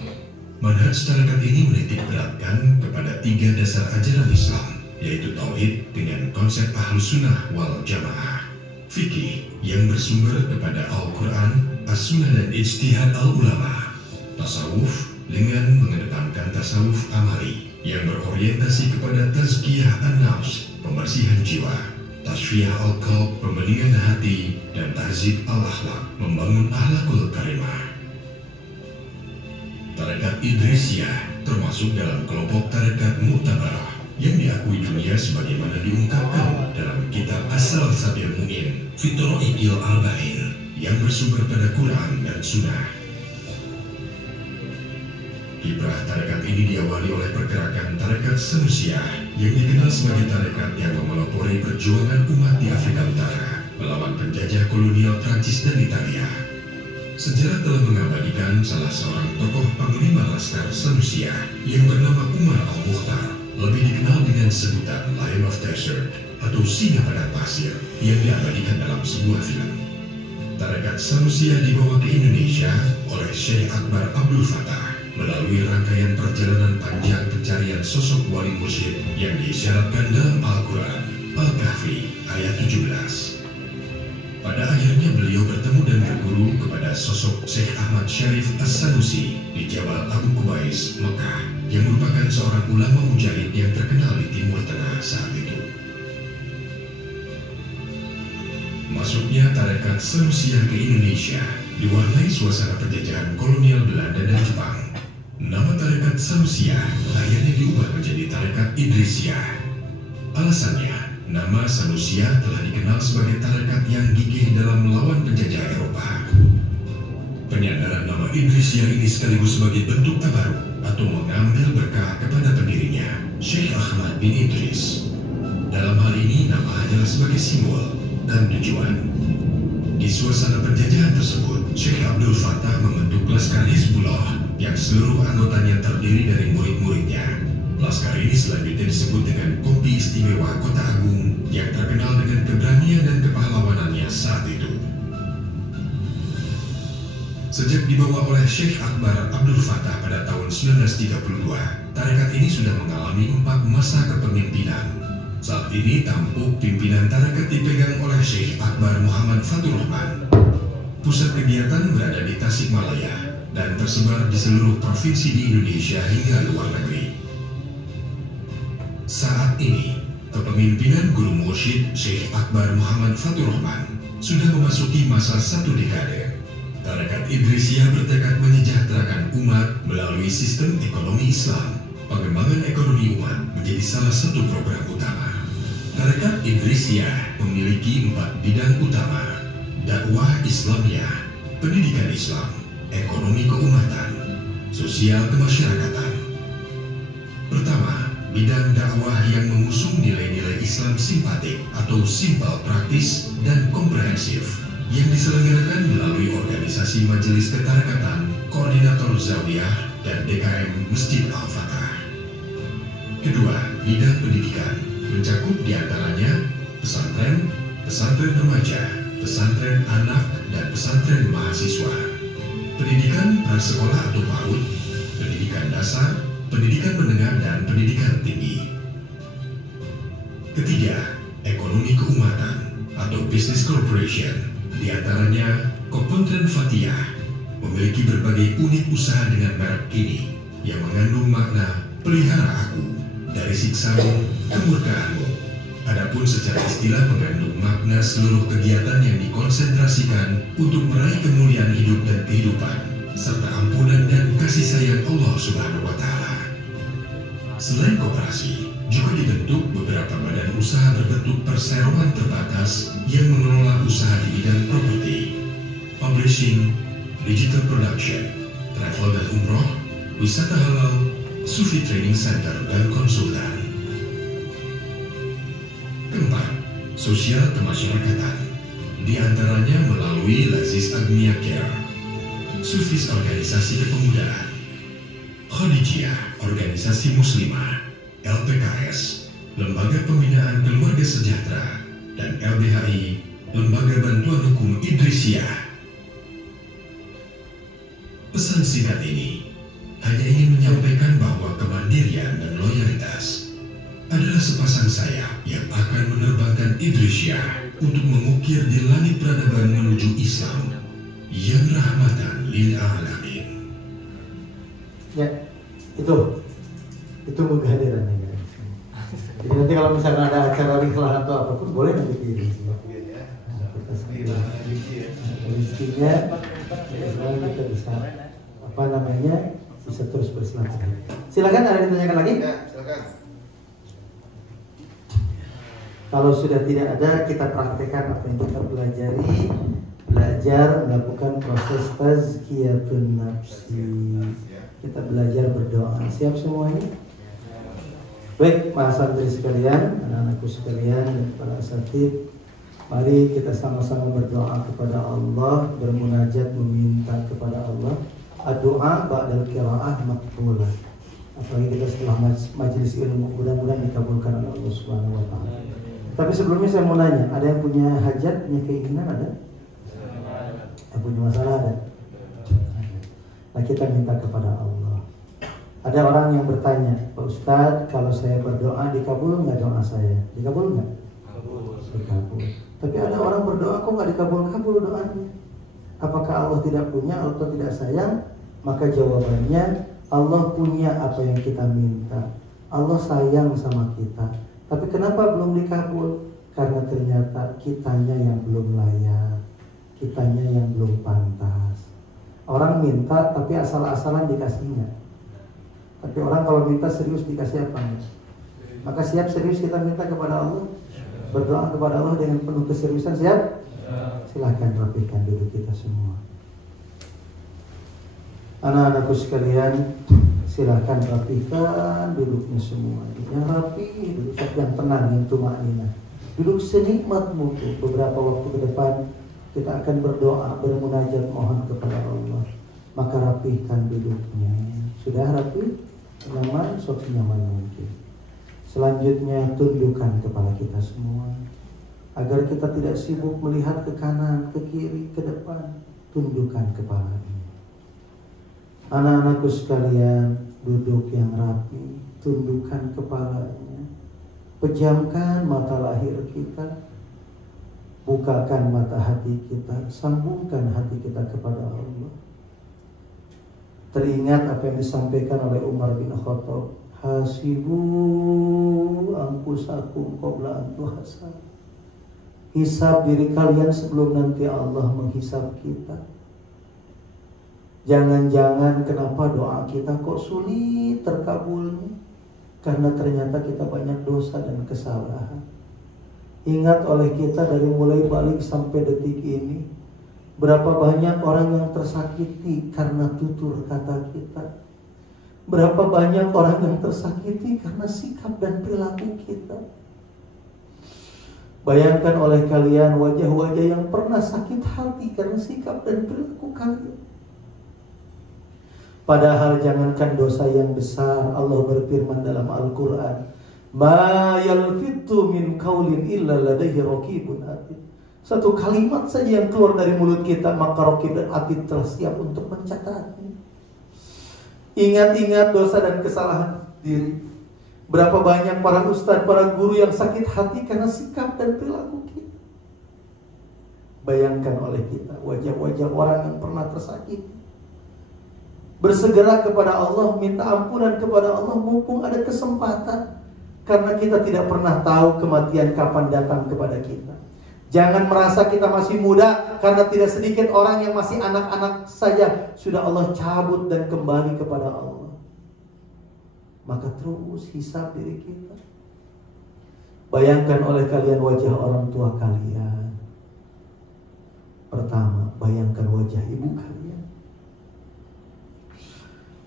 Manhaj tarekat ini menitik beratkan kepada 3 dasar ajaran Islam, yaitu tauhid dengan konsep ahlus sunnah wal jamaah, fikih yang bersumber kepada Al-Quran, as-sunnah dan ijtihad al-ulama, tasawuf dengan mengedepankan tasawuf amali yang berorientasi kepada tazkiyah an-nafs, pembersihan jiwa, tasfiyah al-qalb, pembeningan hati, dan tahzib al-akhlak, membangun akhlakul karimah. Tarekat Idrisiyah termasuk dalam kelompok tarekat Mu'tabarah yang diakui dunia sebagaimana diungkapkan dalam kitab Asal Sabil Mu'in Fitra'il Arba'in yang bersumber pada Quran dan Sunnah. Kiprah tarekat ini diawali oleh pergerakan tarekat Sanusiyah yang dikenal sebagai tarekat yang memelopori perjuangan umat di Afrika Utara melawan penjajah kolonial Prancis dan Italia. Sejarah telah mengabadikan salah seorang tokoh panglima laskar Sanusiyah yang bernama Umar al-Mukhtar, lebih dikenal dengan sebutan Lion of Desert atau Singa Padang Pasir, yang diabadikan dalam sebuah film. Tarekat Sanusiyah dibawa ke Indonesia oleh Syekh Akbar Abdul Fattah melalui rangkaian perjalanan panjang pencarian sosok wali mursyid yang diisyaratkan dalam Al-Quran, Al-Kahfi, ayat 17. Pada akhirnya beliau bertemu dan berguru kepada sosok Syekh Ahmad Syarif As-Sanusi di Jabal Abu Kubais, Mekah, yang merupakan seorang ulama mujahid yang terkenal di Timur Tengah saat itu. Masuknya tarekat Sanusiyah ke Indonesia diwarnai suasana penjajahan kolonial Belanda dan Jepang. Nama tarekat Sanusiyah akhirnya diubah menjadi tarekat Idrisiyah. Alasannya, nama Sanusiyah telah dikenal sebagai tarekat yang gigih dalam melawan penjajah Eropa. Penyandaran nama Idrisiyah ini sekaligus sebagai bentuk tabaruk atau mengambil berkah kepada pendirinya, Syekh Ahmad bin Idris. Dalam hal ini, nama hanyalah sebagai simbol dan tujuan. Di suasana penjajahan tersebut, Syekh Abdul Fattah membentuk Laskar Hizbullah yang seluruh anggotanya terdiri dari murid-muridnya. Laskar ini selanjutnya disebut dengan Kompi Istimewa Kota Agung yang terkenal dengan keberanian dan kepahlawanannya saat itu. Sejak dibawa oleh Syekh Akbar Abdul Fattah pada tahun 1932, tarekat ini sudah mengalami 4 masa kepemimpinan. Saat ini tampuk pimpinan tarekat dipegang oleh Syekh Akbar Muhammad Fatur Rahman. Pusat kegiatan berada di Tasikmalaya dan tersebar di seluruh provinsi di Indonesia hingga luar negeri. Saat ini, kepemimpinan Guru Mursyid Syekh Akbar Muhammad Fatur Rahman sudah memasuki masa 1 dekade. Tarekat Idrisiyah bertekad menyejahterakan umat melalui sistem ekonomi Islam. Pengembangan ekonomi umat menjadi salah satu program utama. Tarekat Idrisiyah memiliki 4 bidang utama: dakwah Islamiyah, pendidikan Islam, ekonomi keumatan, sosial kemasyarakatan. Pertama, bidang dakwah yang mengusung nilai-nilai Islam simpatik atau simpel, praktis, dan komprehensif yang diselenggarakan melalui organisasi Majelis Ketarekatan, Koordinator Zawiyah, dan DKM Masjid Al-Fatah. Kedua, bidang pendidikan mencakup diantaranya pesantren, pesantren remaja, pesantren anak, dan pesantren mahasiswa. Pendidikan prasekolah atau PAUD, pendidikan dasar, pendidikan menengah, dan pendidikan tinggi. Ketiga, ekonomi keumatan atau business corporation, diantaranya Kopontren Fatihah, memiliki berbagai unit usaha dengan merek kini yang mengandung makna pelihara aku dari siksamu, kemurkaanmu. Adapun secara istilah mengandung makna seluruh kegiatan yang dikonsentrasikan untuk meraih kemuliaan hidup dan kehidupan, serta ampunan dan kasih sayang Allah Subhanahu wa Ta'ala. Selain koperasi, juga dibentuk beberapa badan usaha berbentuk perseroan terbatas yang mengelola usaha di bidang properti, publishing, digital production, travel dan umroh, wisata halal, Sufi Training Center, dan konsultan. Keempat, sosial kemasyarakatan, di antaranya melalui Lazis Agnia Care, Sufis organisasi kepemudaan, Khadijiyah organisasi muslimah, LPKS, Lembaga Pembinaan Keluarga Sejahtera, dan LBHI, Lembaga Bantuan Hukum Idrisiyah. Pesan singkat ini hanya ingin menyampaikan bahwa kemandirian dan loyalitas adalah sepasang sayap yang akan menerbangkan Idrisiyah untuk mengukir di langit peradaban menuju Islam yang rahmatan lil alamin. Ya, Itu kehadirannya guys. Jadi nanti kalau misalkan ada acara rikhlah atau apapun boleh nanti kirim. Ya. Kita Ini namanya Riki ya. rezekinya, selalu kita bisa apa namanya bisa terus bersilaturahmi. Silakan, ada yang ditanyakan lagi? Ya, silakan. Kalau sudah tidak ada, kita praktekkan apa yang kita pelajari. Belajar melakukan proses tazkiyatun nafsi. Kita belajar berdoa. Siap semuanya? Baik, para santri sekalian, anak-anakku sekalian, dan para asatid, mari kita sama-sama berdoa kepada Allah, bermunajat meminta kepada Allah. Doa ba'dal qiraah maqbulah. Apalagi kita setelah majelis ilmu, mudah-mudahan dikabulkan oleh Allah Subhanahu wa taala. Tapi sebelumnya saya mau nanya, ada yang punya hajat, punya keinginan ada? Yang punya masalah ada? Nah, kita minta kepada Allah. Ada orang yang bertanya, Pak Ustadz, kalau saya berdoa dikabul nggak doa saya? Dikabul nggak? Dikabul. Tapi ada orang berdoa kok nggak dikabul-kabul doanya? Apakah Allah tidak punya atau tidak sayang? Maka jawabannya, Allah punya apa yang kita minta. Allah sayang sama kita. Tapi kenapa belum dikabul? Karena ternyata kitanya yang belum layak, kitanya yang belum pantas. Orang minta tapi asal-asalan dikasihnya. Tapi orang kalau minta serius dikasih apa? Maka siap serius kita minta kepada Allah, berdoa kepada Allah dengan penuh keseriusan. Siap? Silahkan rapikan duduk kita semua. Anak-anakku sekalian, silahkan rapikan duduknya semua. Yang rapi, duduk yang tenang, yang tumakninah. Duduk senikmat mungkin. Beberapa waktu ke depan kita akan berdoa, bermunajat mohon kepada Allah. Maka rapihkan duduknya. Sudah rapi? Nyaman, sok nyaman mungkin. Selanjutnya tundukkan kepala kita semua, agar kita tidak sibuk melihat ke kanan, ke kiri, ke depan. Tundukkan kepala ini. Anak-anakku sekalian, duduk yang rapi, tundukkan kepalanya, pejamkan mata lahir kita, bukakan mata hati kita, sambungkan hati kita kepada Allah. Teringat apa yang disampaikan oleh Umar bin Khattab, hasibu anfusakum qabla an tuhasab. Hisab diri kalian sebelum nanti Allah menghisab kita. Jangan-jangan kenapa doa kita kok sulit terkabulnya? Karena ternyata kita banyak dosa dan kesalahan. Ingat oleh kita dari mulai balik sampai detik ini, berapa banyak orang yang tersakiti karena tutur kata kita. Berapa banyak orang yang tersakiti karena sikap dan perilaku kita. Bayangkan oleh kalian wajah-wajah yang pernah sakit hati karena sikap dan perilaku kalian. Padahal jangankan dosa yang besar, Allah berfirman dalam Al-Quran, ma yalfitu min qaulin illa ladaihi raqibun atid. Satu kalimat saja yang keluar dari mulut kita, maka raqib dan atid telah siap untuk mencatatnya. Ingat-ingat dosa dan kesalahan diri. Berapa banyak para ustadz, para guru yang sakit hati karena sikap dan perilaku kita. Bayangkan oleh kita wajah-wajah orang yang pernah tersakiti. Bersegera kepada Allah, minta ampunan kepada Allah mumpung ada kesempatan. Karena kita tidak pernah tahu kematian kapan datang kepada kita. Jangan merasa kita masih muda, karena tidak sedikit orang yang masih anak-anak saja sudah Allah cabut dan kembali kepada Allah. Maka terus hisab diri kita. Bayangkan oleh kalian wajah orang tua kalian. Pertama, bayangkan wajah ibu kalian.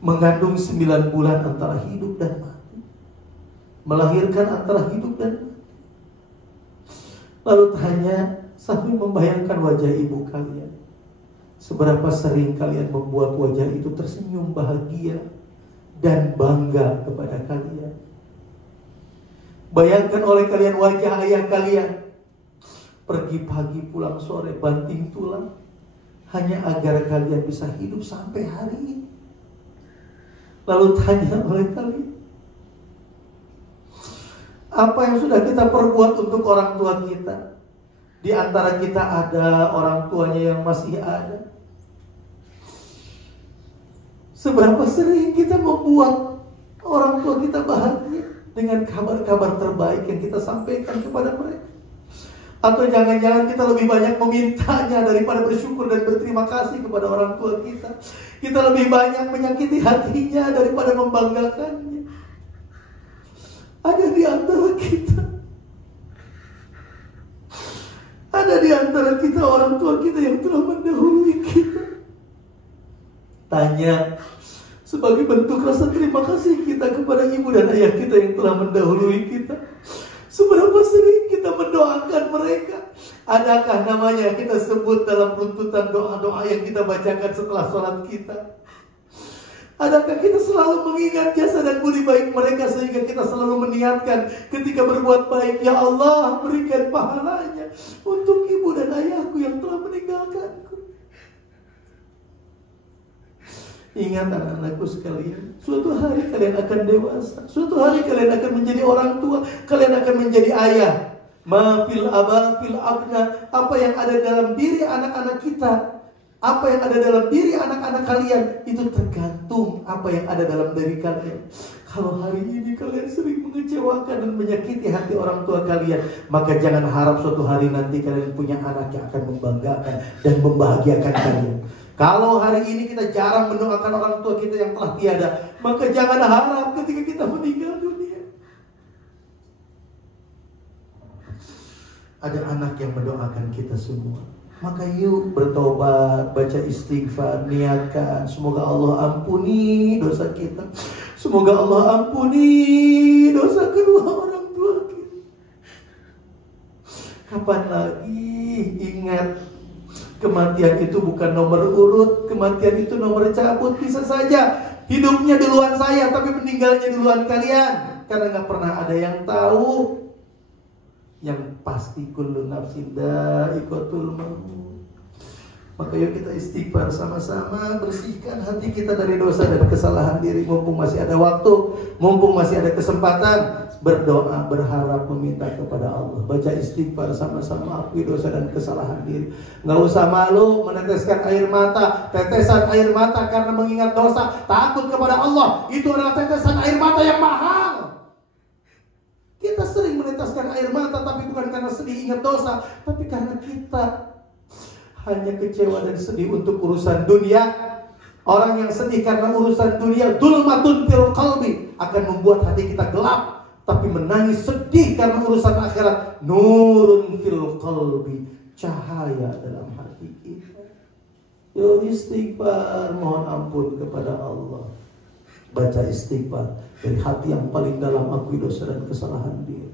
Mengandung 9 bulan antara hidup dan mati. Melahirkan antara hidup dan mati. Lalu tanya, sambil membayangkan wajah ibu kalian, seberapa sering kalian membuat wajah itu tersenyum bahagia dan bangga kepada kalian. Bayangkan oleh kalian wajah ayah kalian, pergi pagi pulang sore banting tulang, hanya agar kalian bisa hidup sampai hari ini. Lalu tanya oleh kalian, apa yang sudah kita perbuat untuk orang tua kita? Di antara kita ada orang tuanya yang masih ada. Seberapa sering kita membuat Orang tua kita bahagia dengan kabar-kabar terbaik yang kita sampaikan kepada mereka. Atau jangan-jangan kita lebih banyak memintanya daripada bersyukur dan berterima kasih kepada orang tua kita. Kita lebih banyak menyakiti hatinya daripada membanggakannya. Ada di antara kita. Ada di antara kita orang tua kita yang telah mendahului kita. Tanya, sebagai bentuk rasa terima kasih kita kepada ibu dan ayah kita yang telah mendahului kita, seberapa sering kita mendoakan mereka? Adakah namanya kita sebut dalam runtutan doa-doa yang kita bacakan setelah sholat kita? Adakah kita selalu mengingat jasa dan budi baik mereka sehingga kita selalu meniatkan ketika berbuat baik, ya Allah berikan pahalanya untuk ibu dan ayahku yang telah meninggalkanku. Ingat anak-anakku sekalian, suatu hari kalian akan dewasa, suatu hari kalian akan menjadi orang tua, kalian akan menjadi ayah. Ma fil aba fil abna, apa yang ada dalam diri anak-anak kita, apa yang ada dalam diri anak-anak kalian, itu tergantung apa yang ada dalam diri kalian. Kalau hari ini kalian sering mengecewakan dan menyakiti hati orang tua kalian, maka jangan harap suatu hari nanti kalian punya anak yang akan membanggakan dan membahagiakan kalian. Kalau hari ini kita jarang mendoakan orang tua kita yang telah tiada, maka jangan harap ketika kita meninggal dunia ada anak yang mendoakan kita semua. Maka yuk bertobat, baca istighfar, niatkan semoga Allah ampuni dosa kita. Semoga Allah ampuni dosa kedua orang tua kita. Kapan lagi? Ingat, kematian itu bukan nomor urut, kematian itu nomor cabut. Bisa saja hidupnya duluan saya, tapi meninggalnya duluan kalian. Karena gak pernah ada yang tahu. Yang pasti kullu nafsin dha'iqatul maut. Maka yuk kita istighfar sama-sama, bersihkan hati kita dari dosa dan kesalahan diri. Mumpung masih ada waktu, mumpung masih ada kesempatan, berdoa, berharap, meminta kepada Allah. Baca istighfar sama-sama, akui dosa dan kesalahan diri. Gak usah malu meneteskan air mata, tetesan air mata karena mengingat dosa, takut kepada Allah. Itu adalah tetesan air mata yang mahal. Kita sering meneteskan air mata, tapi bukan karena sedih ingat dosa, tapi karena kita hanya kecewa dan sedih untuk urusan dunia. Orang yang sedih karena urusan dunia, dzulmatun fil qalbi, akan membuat hati kita gelap. Tapi menangis sedih karena urusan akhirat, nurun fil qalbi, cahaya dalam hati kita. Yuk istighfar, mohon ampun kepada Allah. Baca istighfar dari hati yang paling dalam, akui dosa dan kesalahan diri.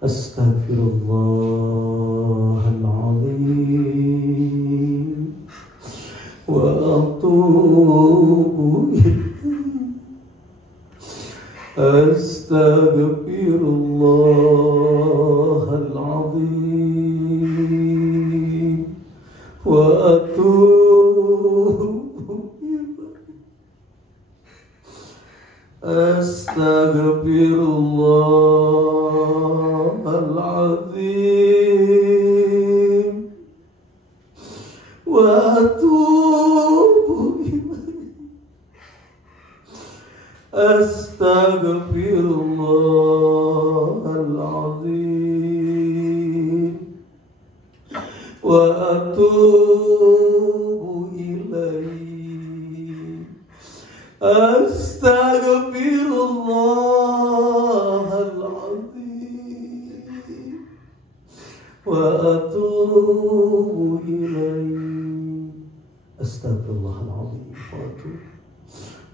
Astaghfirullahaladzim wa atubu ilaih. Astaghfirullahaladzim wa atubu ilaih. Astaghfirullahaladzim wa atubu ilaih. Astaghfirullahaladzim wa atubu ilaih. Astaghfirullahaladzim wa atubu ilaih. Astagfirullahaladzim wa atubu.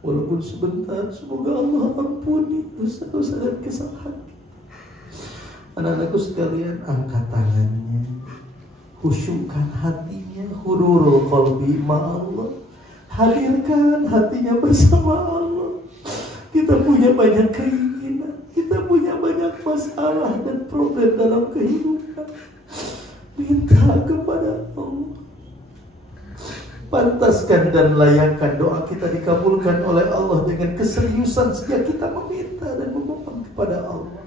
Walaupun sebentar, semoga Allah ampuni dosa-dosa dan kesalahan. Anak-anakku sekalian, angkat tangannya, khusyukkan hatinya, hudurul qalbi ma'allah. Hadirkan hatinya bersama Allah. Kita punya banyak keinginan, kita punya banyak masalah dan problem dalam kehidupan. Minta kepada Allah. Pantaskan dan layakkan doa kita dikabulkan oleh Allah dengan keseriusan sejak kita meminta dan memohon kepada Allah.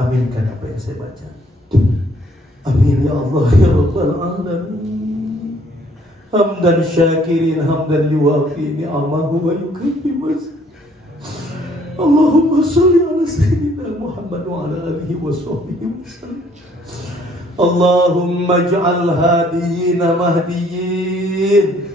Aminkan apa yang saya baca. Amin ya Allah ya Rabbal Alamin. Hamdan syakirin, hamdan liwafi ni'amahu wa yukafi Allahumma sholli ala sayyidina Muhammad wa ala alihi wa sahbihi wasallam. Allahumma ij'al hadiyina mahdiyin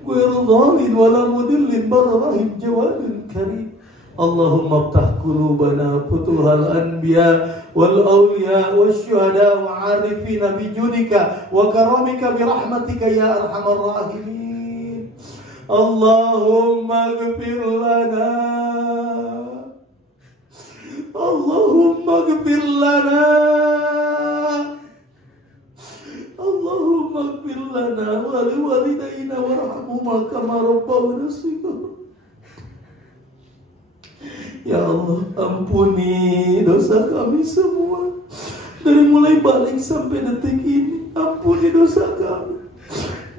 ghairu dhalin wala mudillin barrahim jawadun karim. Allahumma aftah qulubana futuhal anbiya wal awliya wasyuhada wa arifina bijudika wa karamika birahmatika ya arhamar rahimin. Allahumma ghfir lana, Allahumma ghfir lana, Allahumma ghfir lana wa liwalidayna warhamhuma kama rabbawna shighara. Ya Allah, ampuni dosa kami semua dari mulai balik sampai detik ini. Ampuni dosa kami.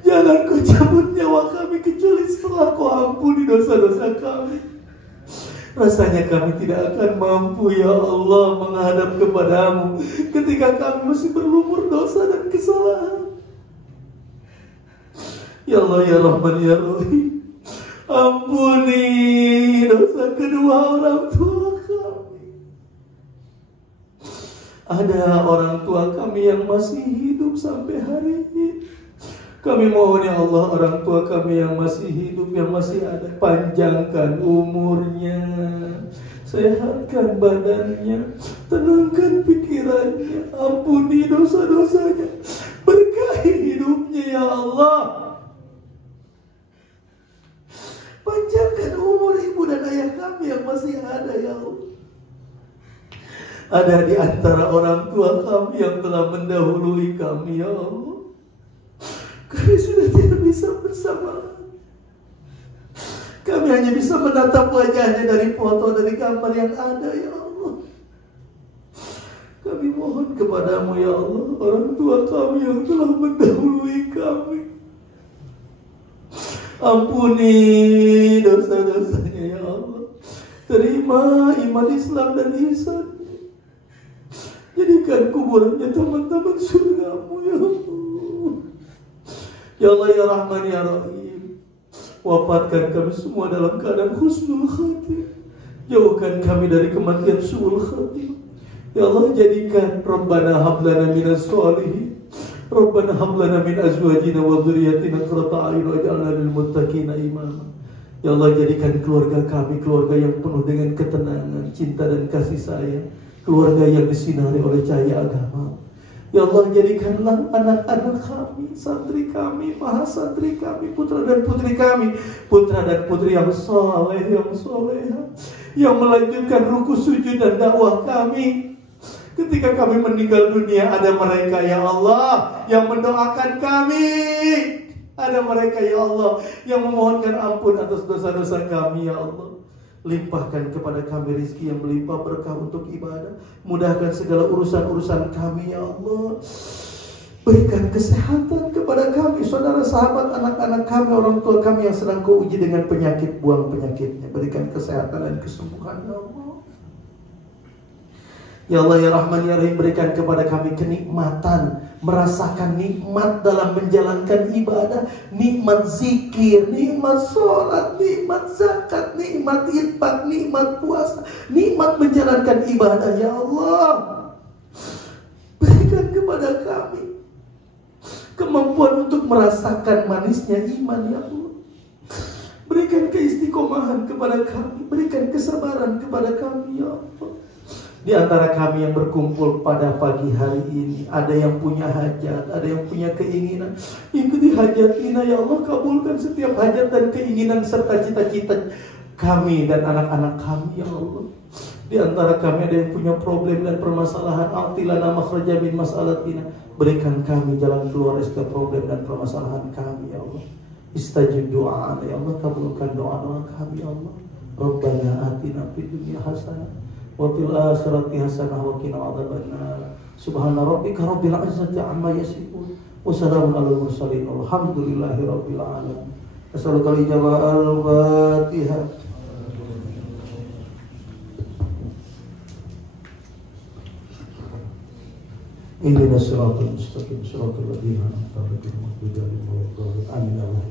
Jangan kau cabut nyawa kami kecuali setelah kau ampuni dosa-dosa kami. Rasanya kami tidak akan mampu ya Allah menghadap kepadamu ketika kami masih berlumur dosa dan kesalahan. Ya Allah ya Rahman ya Rahim, ampuni dosa kedua orang tua kami. Ada orang tua kami yang masih hidup sampai hari ini. Kami mohon ya Allah, orang tua kami yang masih hidup, yang masih ada, panjangkan umurnya, sehatkan badannya, tenangkan pikirannya, ampuni dosa-dosanya, berkahi hidupnya ya Allah. Panjangkan umur ibu dan ayah kami yang masih ada ya Allah. Ada di antara orang tua kami yang telah mendahului kami ya Allah. Kami sudah tidak bisa bersama. Kami hanya bisa menatap wajahnya dari foto, dari gambar yang ada ya Allah. Kami mohon kepadamu ya Allah, orang tua kami yang telah mendahului kami, ampuni dosa-dosanya ya Allah. Terima iman Islam dan ihsan. Jadikan kuburannya teman-teman surgamu ya Allah. Ya Allah ya Rahman ya Rahim, wafatkan kami semua dalam keadaan husnul khatimah. Jauhkan kami dari kematian su'ul khatimah. Ya Allah, jadikan Rabbana hablana minas sholihin, Rabbana hablana min azwajina wa dhurriyyatina qurrata a'yun waj'alna lil muttaqina imama. Ya Allah, jadikan keluarga kami keluarga yang penuh dengan ketenangan, cinta dan kasih sayang, keluarga yang disinari oleh cahaya agama. Ya Allah, jadikanlah anak-anak kami, santri kami, mahasantri kami, putra dan putri kami, putra dan putri yang soleh, yang soleha, yang melanjutkan ruku sujud dan dakwah kami. Ketika kami meninggal dunia, ada mereka ya Allah yang mendoakan kami. Ada mereka ya Allah yang memohonkan ampun atas dosa-dosa kami ya Allah. Limpahkan kepada kami rezeki yang melimpah berkah untuk ibadah. Mudahkan segala urusan-urusan kami ya Allah. Berikan kesehatan kepada kami, saudara, sahabat, anak-anak kami, orang tua kami yang sedang kau uji dengan penyakit, buang penyakitnya. Berikan kesehatan dan kesembuhan ya Allah. Ya Allah ya Rahman ya Rahim, berikan kepada kami kenikmatan, merasakan nikmat dalam menjalankan ibadah, nikmat zikir, nikmat sholat, nikmat zakat, nikmat infak, nikmat puasa, nikmat menjalankan ibadah ya Allah. Berikan kepada kami kemampuan untuk merasakan manisnya iman ya Allah. Berikan keistiqomahan kepada kami, berikan kesabaran kepada kami ya Allah. Di antara kami yang berkumpul pada pagi hari ini, ada yang punya hajat, ada yang punya keinginan. Ikuti hajatina ya Allah, kabulkan setiap hajat dan keinginan serta cita-cita kami dan anak-anak kami ya Allah. Di antara kami ada yang punya problem dan permasalahan, atilana makhraja min mas'alatina. Berikan kami jalan keluar setiap problem dan permasalahan kami ya Allah. Istajib doa ya Allah, kabulkan doa-doa kami ya Allah. Rabbana atina fid dunya hasanah wa fil akhirati hasanah wa qina adzabannar. Subhana rabbika rabbil izzati amma yasifun wa salamun alal mursalin walhamdulillahi rabbil alamin. As'alukal ijabah al-Fatihah. Ihdinas siratal mustaqim, siratal ladzina an'amta 'alaihim ghairil maghdubi 'alaihim waladdallin. Amin ya Allah.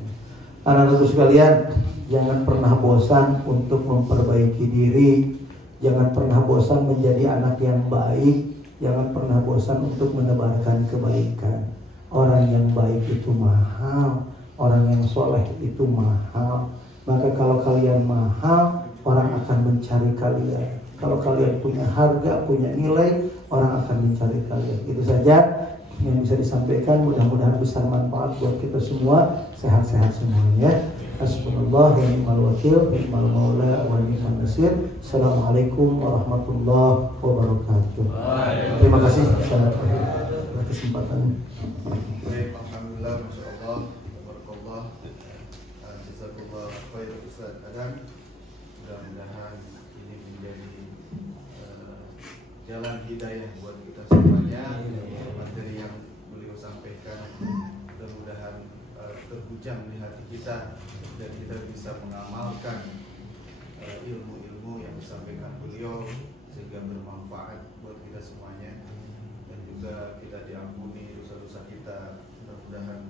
Anak-anakku sekalian, jangan pernah bosan untuk memperbaiki diri, jangan pernah bosan menjadi anak yang baik, jangan pernah bosan untuk menebarkan kebaikan. Orang yang baik itu mahal, orang yang soleh itu mahal. Maka kalau kalian mahal, orang akan mencari kalian. Kalau kalian punya harga, punya nilai, orang akan mencari kalian. Itu saja yang bisa disampaikan. Mudah-mudahan besar manfaat buat kita semua. Sehat-sehat semuanya. Hasbunallah wa ni'mal wakil, ni'mal maula wa ni'man nasir. Assalamualaikum warahmatullahi wabarakatuh. Terima kasih atas kesempatan. Baik, alhamdulillah, masya Allah, tabarakallah, jazakallah khair Ustaz Adam. Mudah-mudahan ini menjadi jalan hidayah buat kita semuanya. Materi yang beliau sampaikan mudah-mudahan terhujam di hati kita dan kita bisa mengamalkan ilmu-ilmu yang disampaikan beliau sehingga bermanfaat buat kita semuanya, dan juga kita diampuni dosa-dosa kita mudah-mudahan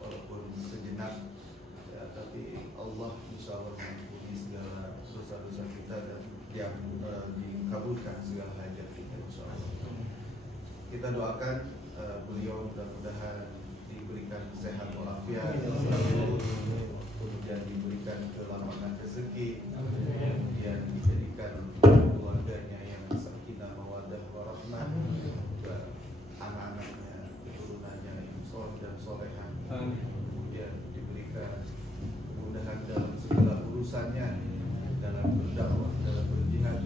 walaupun sejenak ya, tapi Allah insya Allah mengampuni segala dosa-dosa kita dan yang dikabulkan segala hajat kita insya Allah. Kita doakan beliau mudah-mudahan diberikan sehat walafiat, kemudian diberikan kelapangan rezeki, kemudian dijadikan keluarganya yang sakinah mawaddah warahmah, juga anak-anaknya, keturunannya yang soleh dan solehan, kemudian diberikan kemudahan dalam segala urusannya, dalam berdakwah, dalam berjihad,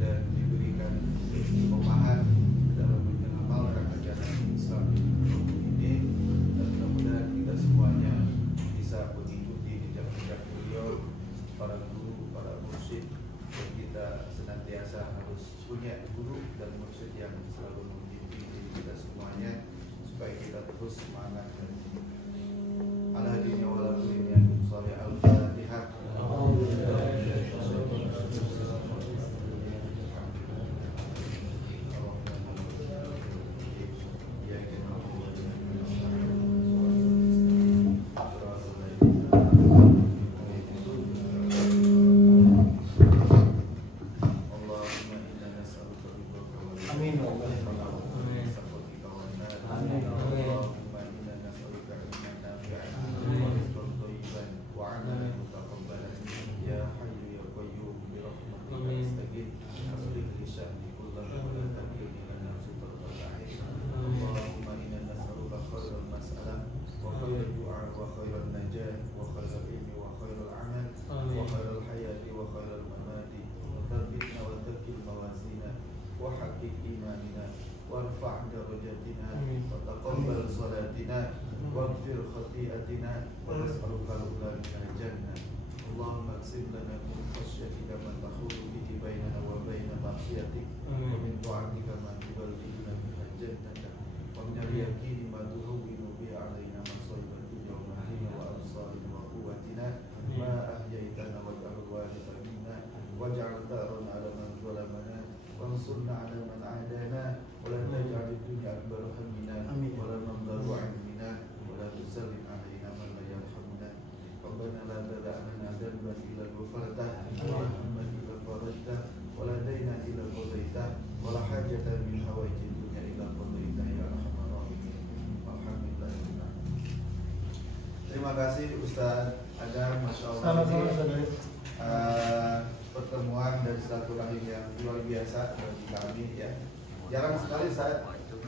dan diberikan keistiqomahan dalam mengamalkan ajaran Islam ini. Dan mudah-mudahan kita semuanya bisa mengikuti jejak-jejak beliau, para guru, para mursyid, dan kita senantiasa harus punya guru dan mursyid yang selalu membimbing diri kita semuanya supaya kita terus semangat dan ala dini wala kulli yang salih al-fatihah. واغفر خطيئتنا ونسألك الأولى من الجنة. اللهم اقسم لنا من خشيتك ما تحول به بيننا وبين معصيتك، ومن طاعتك ما تبلغنا بها جنتك، ومن اليقين ما تهون به علينا مصائب الدنيا ومهدنا وأبصارنا وقوتنا ما أحييتنا، واجعل الوارث منا، واجعل ثارنا على من ظلمنا، وانصرنا على من عادانا، ولا تجعل الدنيا أكبر همنا ولا مبلغ علمنا، ولا تسلط علينا من لا يرحمنا. ربنا لا تدع لنا ذنبا إلا غفرته، ولا هما إلا فرجته، ولا دينا إلا قضيته، ولا حاجة من حوائج الدنيا إلا قضيتها يا أرحم الراحمين. Alhamdulillah. Terima kasih Ustaz Adam, masya Allah. Pertemuan dari silaturahim yang luar biasa bagi kami ya. Jarang sekali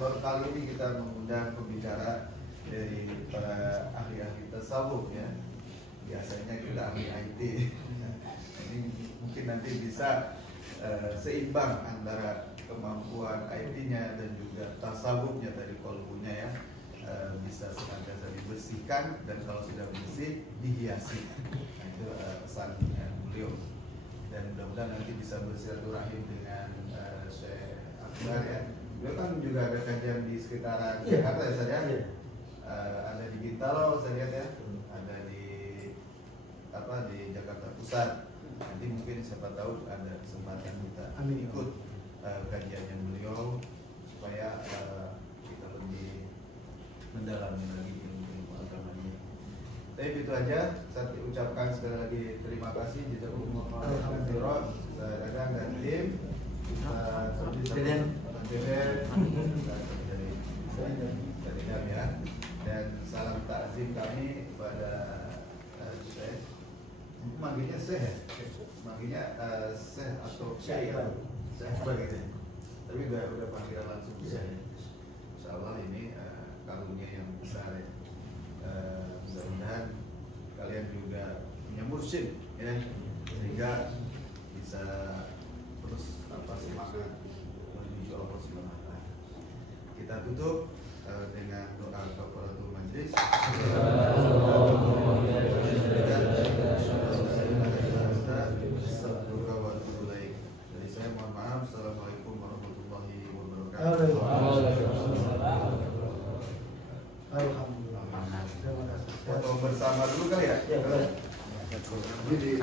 baru kali ini kita mengundang pembicara dari para ahli-ahli tasawuf ya. Biasanya kita ahli IT. Ini mungkin nanti bisa seimbang antara kemampuan IT-nya dan juga tasawufnya dari kolbunya ya. Bisa senantiasa dibersihkan, dan kalau sudah bersih dihiasi. Nah, itu pesannya beliau. Dan mudah-mudahan nanti bisa bersilaturahim dengan Syekh Akbar ya. Beliau kan juga ada kajian di sekitaran Jakarta ya saya. Ada di Bintaro saya lihat ya. Ada di Jakarta Pusat. Nanti mungkin siapa tahu ada kesempatan kita ikut kajiannya beliau supaya kita lebih mendalami lagi ilmu agamanya. Tapi itu aja. Saya ucapkan sekali lagi terima kasih jazakumullah khairan Ustaz Dadang dan tim. Deden ya. Dan salam takzim kami kepada Syekh. Manggilnya Syekh ya? Manggilnya Syekh atau Syekh ya? Syekh sebagainya. Tapi udah panggilan langsung Syekh. Insyaallah ini karunia yang besar ya. Mudah-mudahan kalian juga punya mursyid ya, sehingga bisa terus semangat menuju Allah Subhanahu wa taala. Kita tutup dengan doa kafaratul majlis. Dari saya mohon maaf. Assalamualaikum warahmatullahi wabarakatuh. Alhamdulillah. Terima kasih. Foto bersama dulu kali ya? Ya, boleh. Ini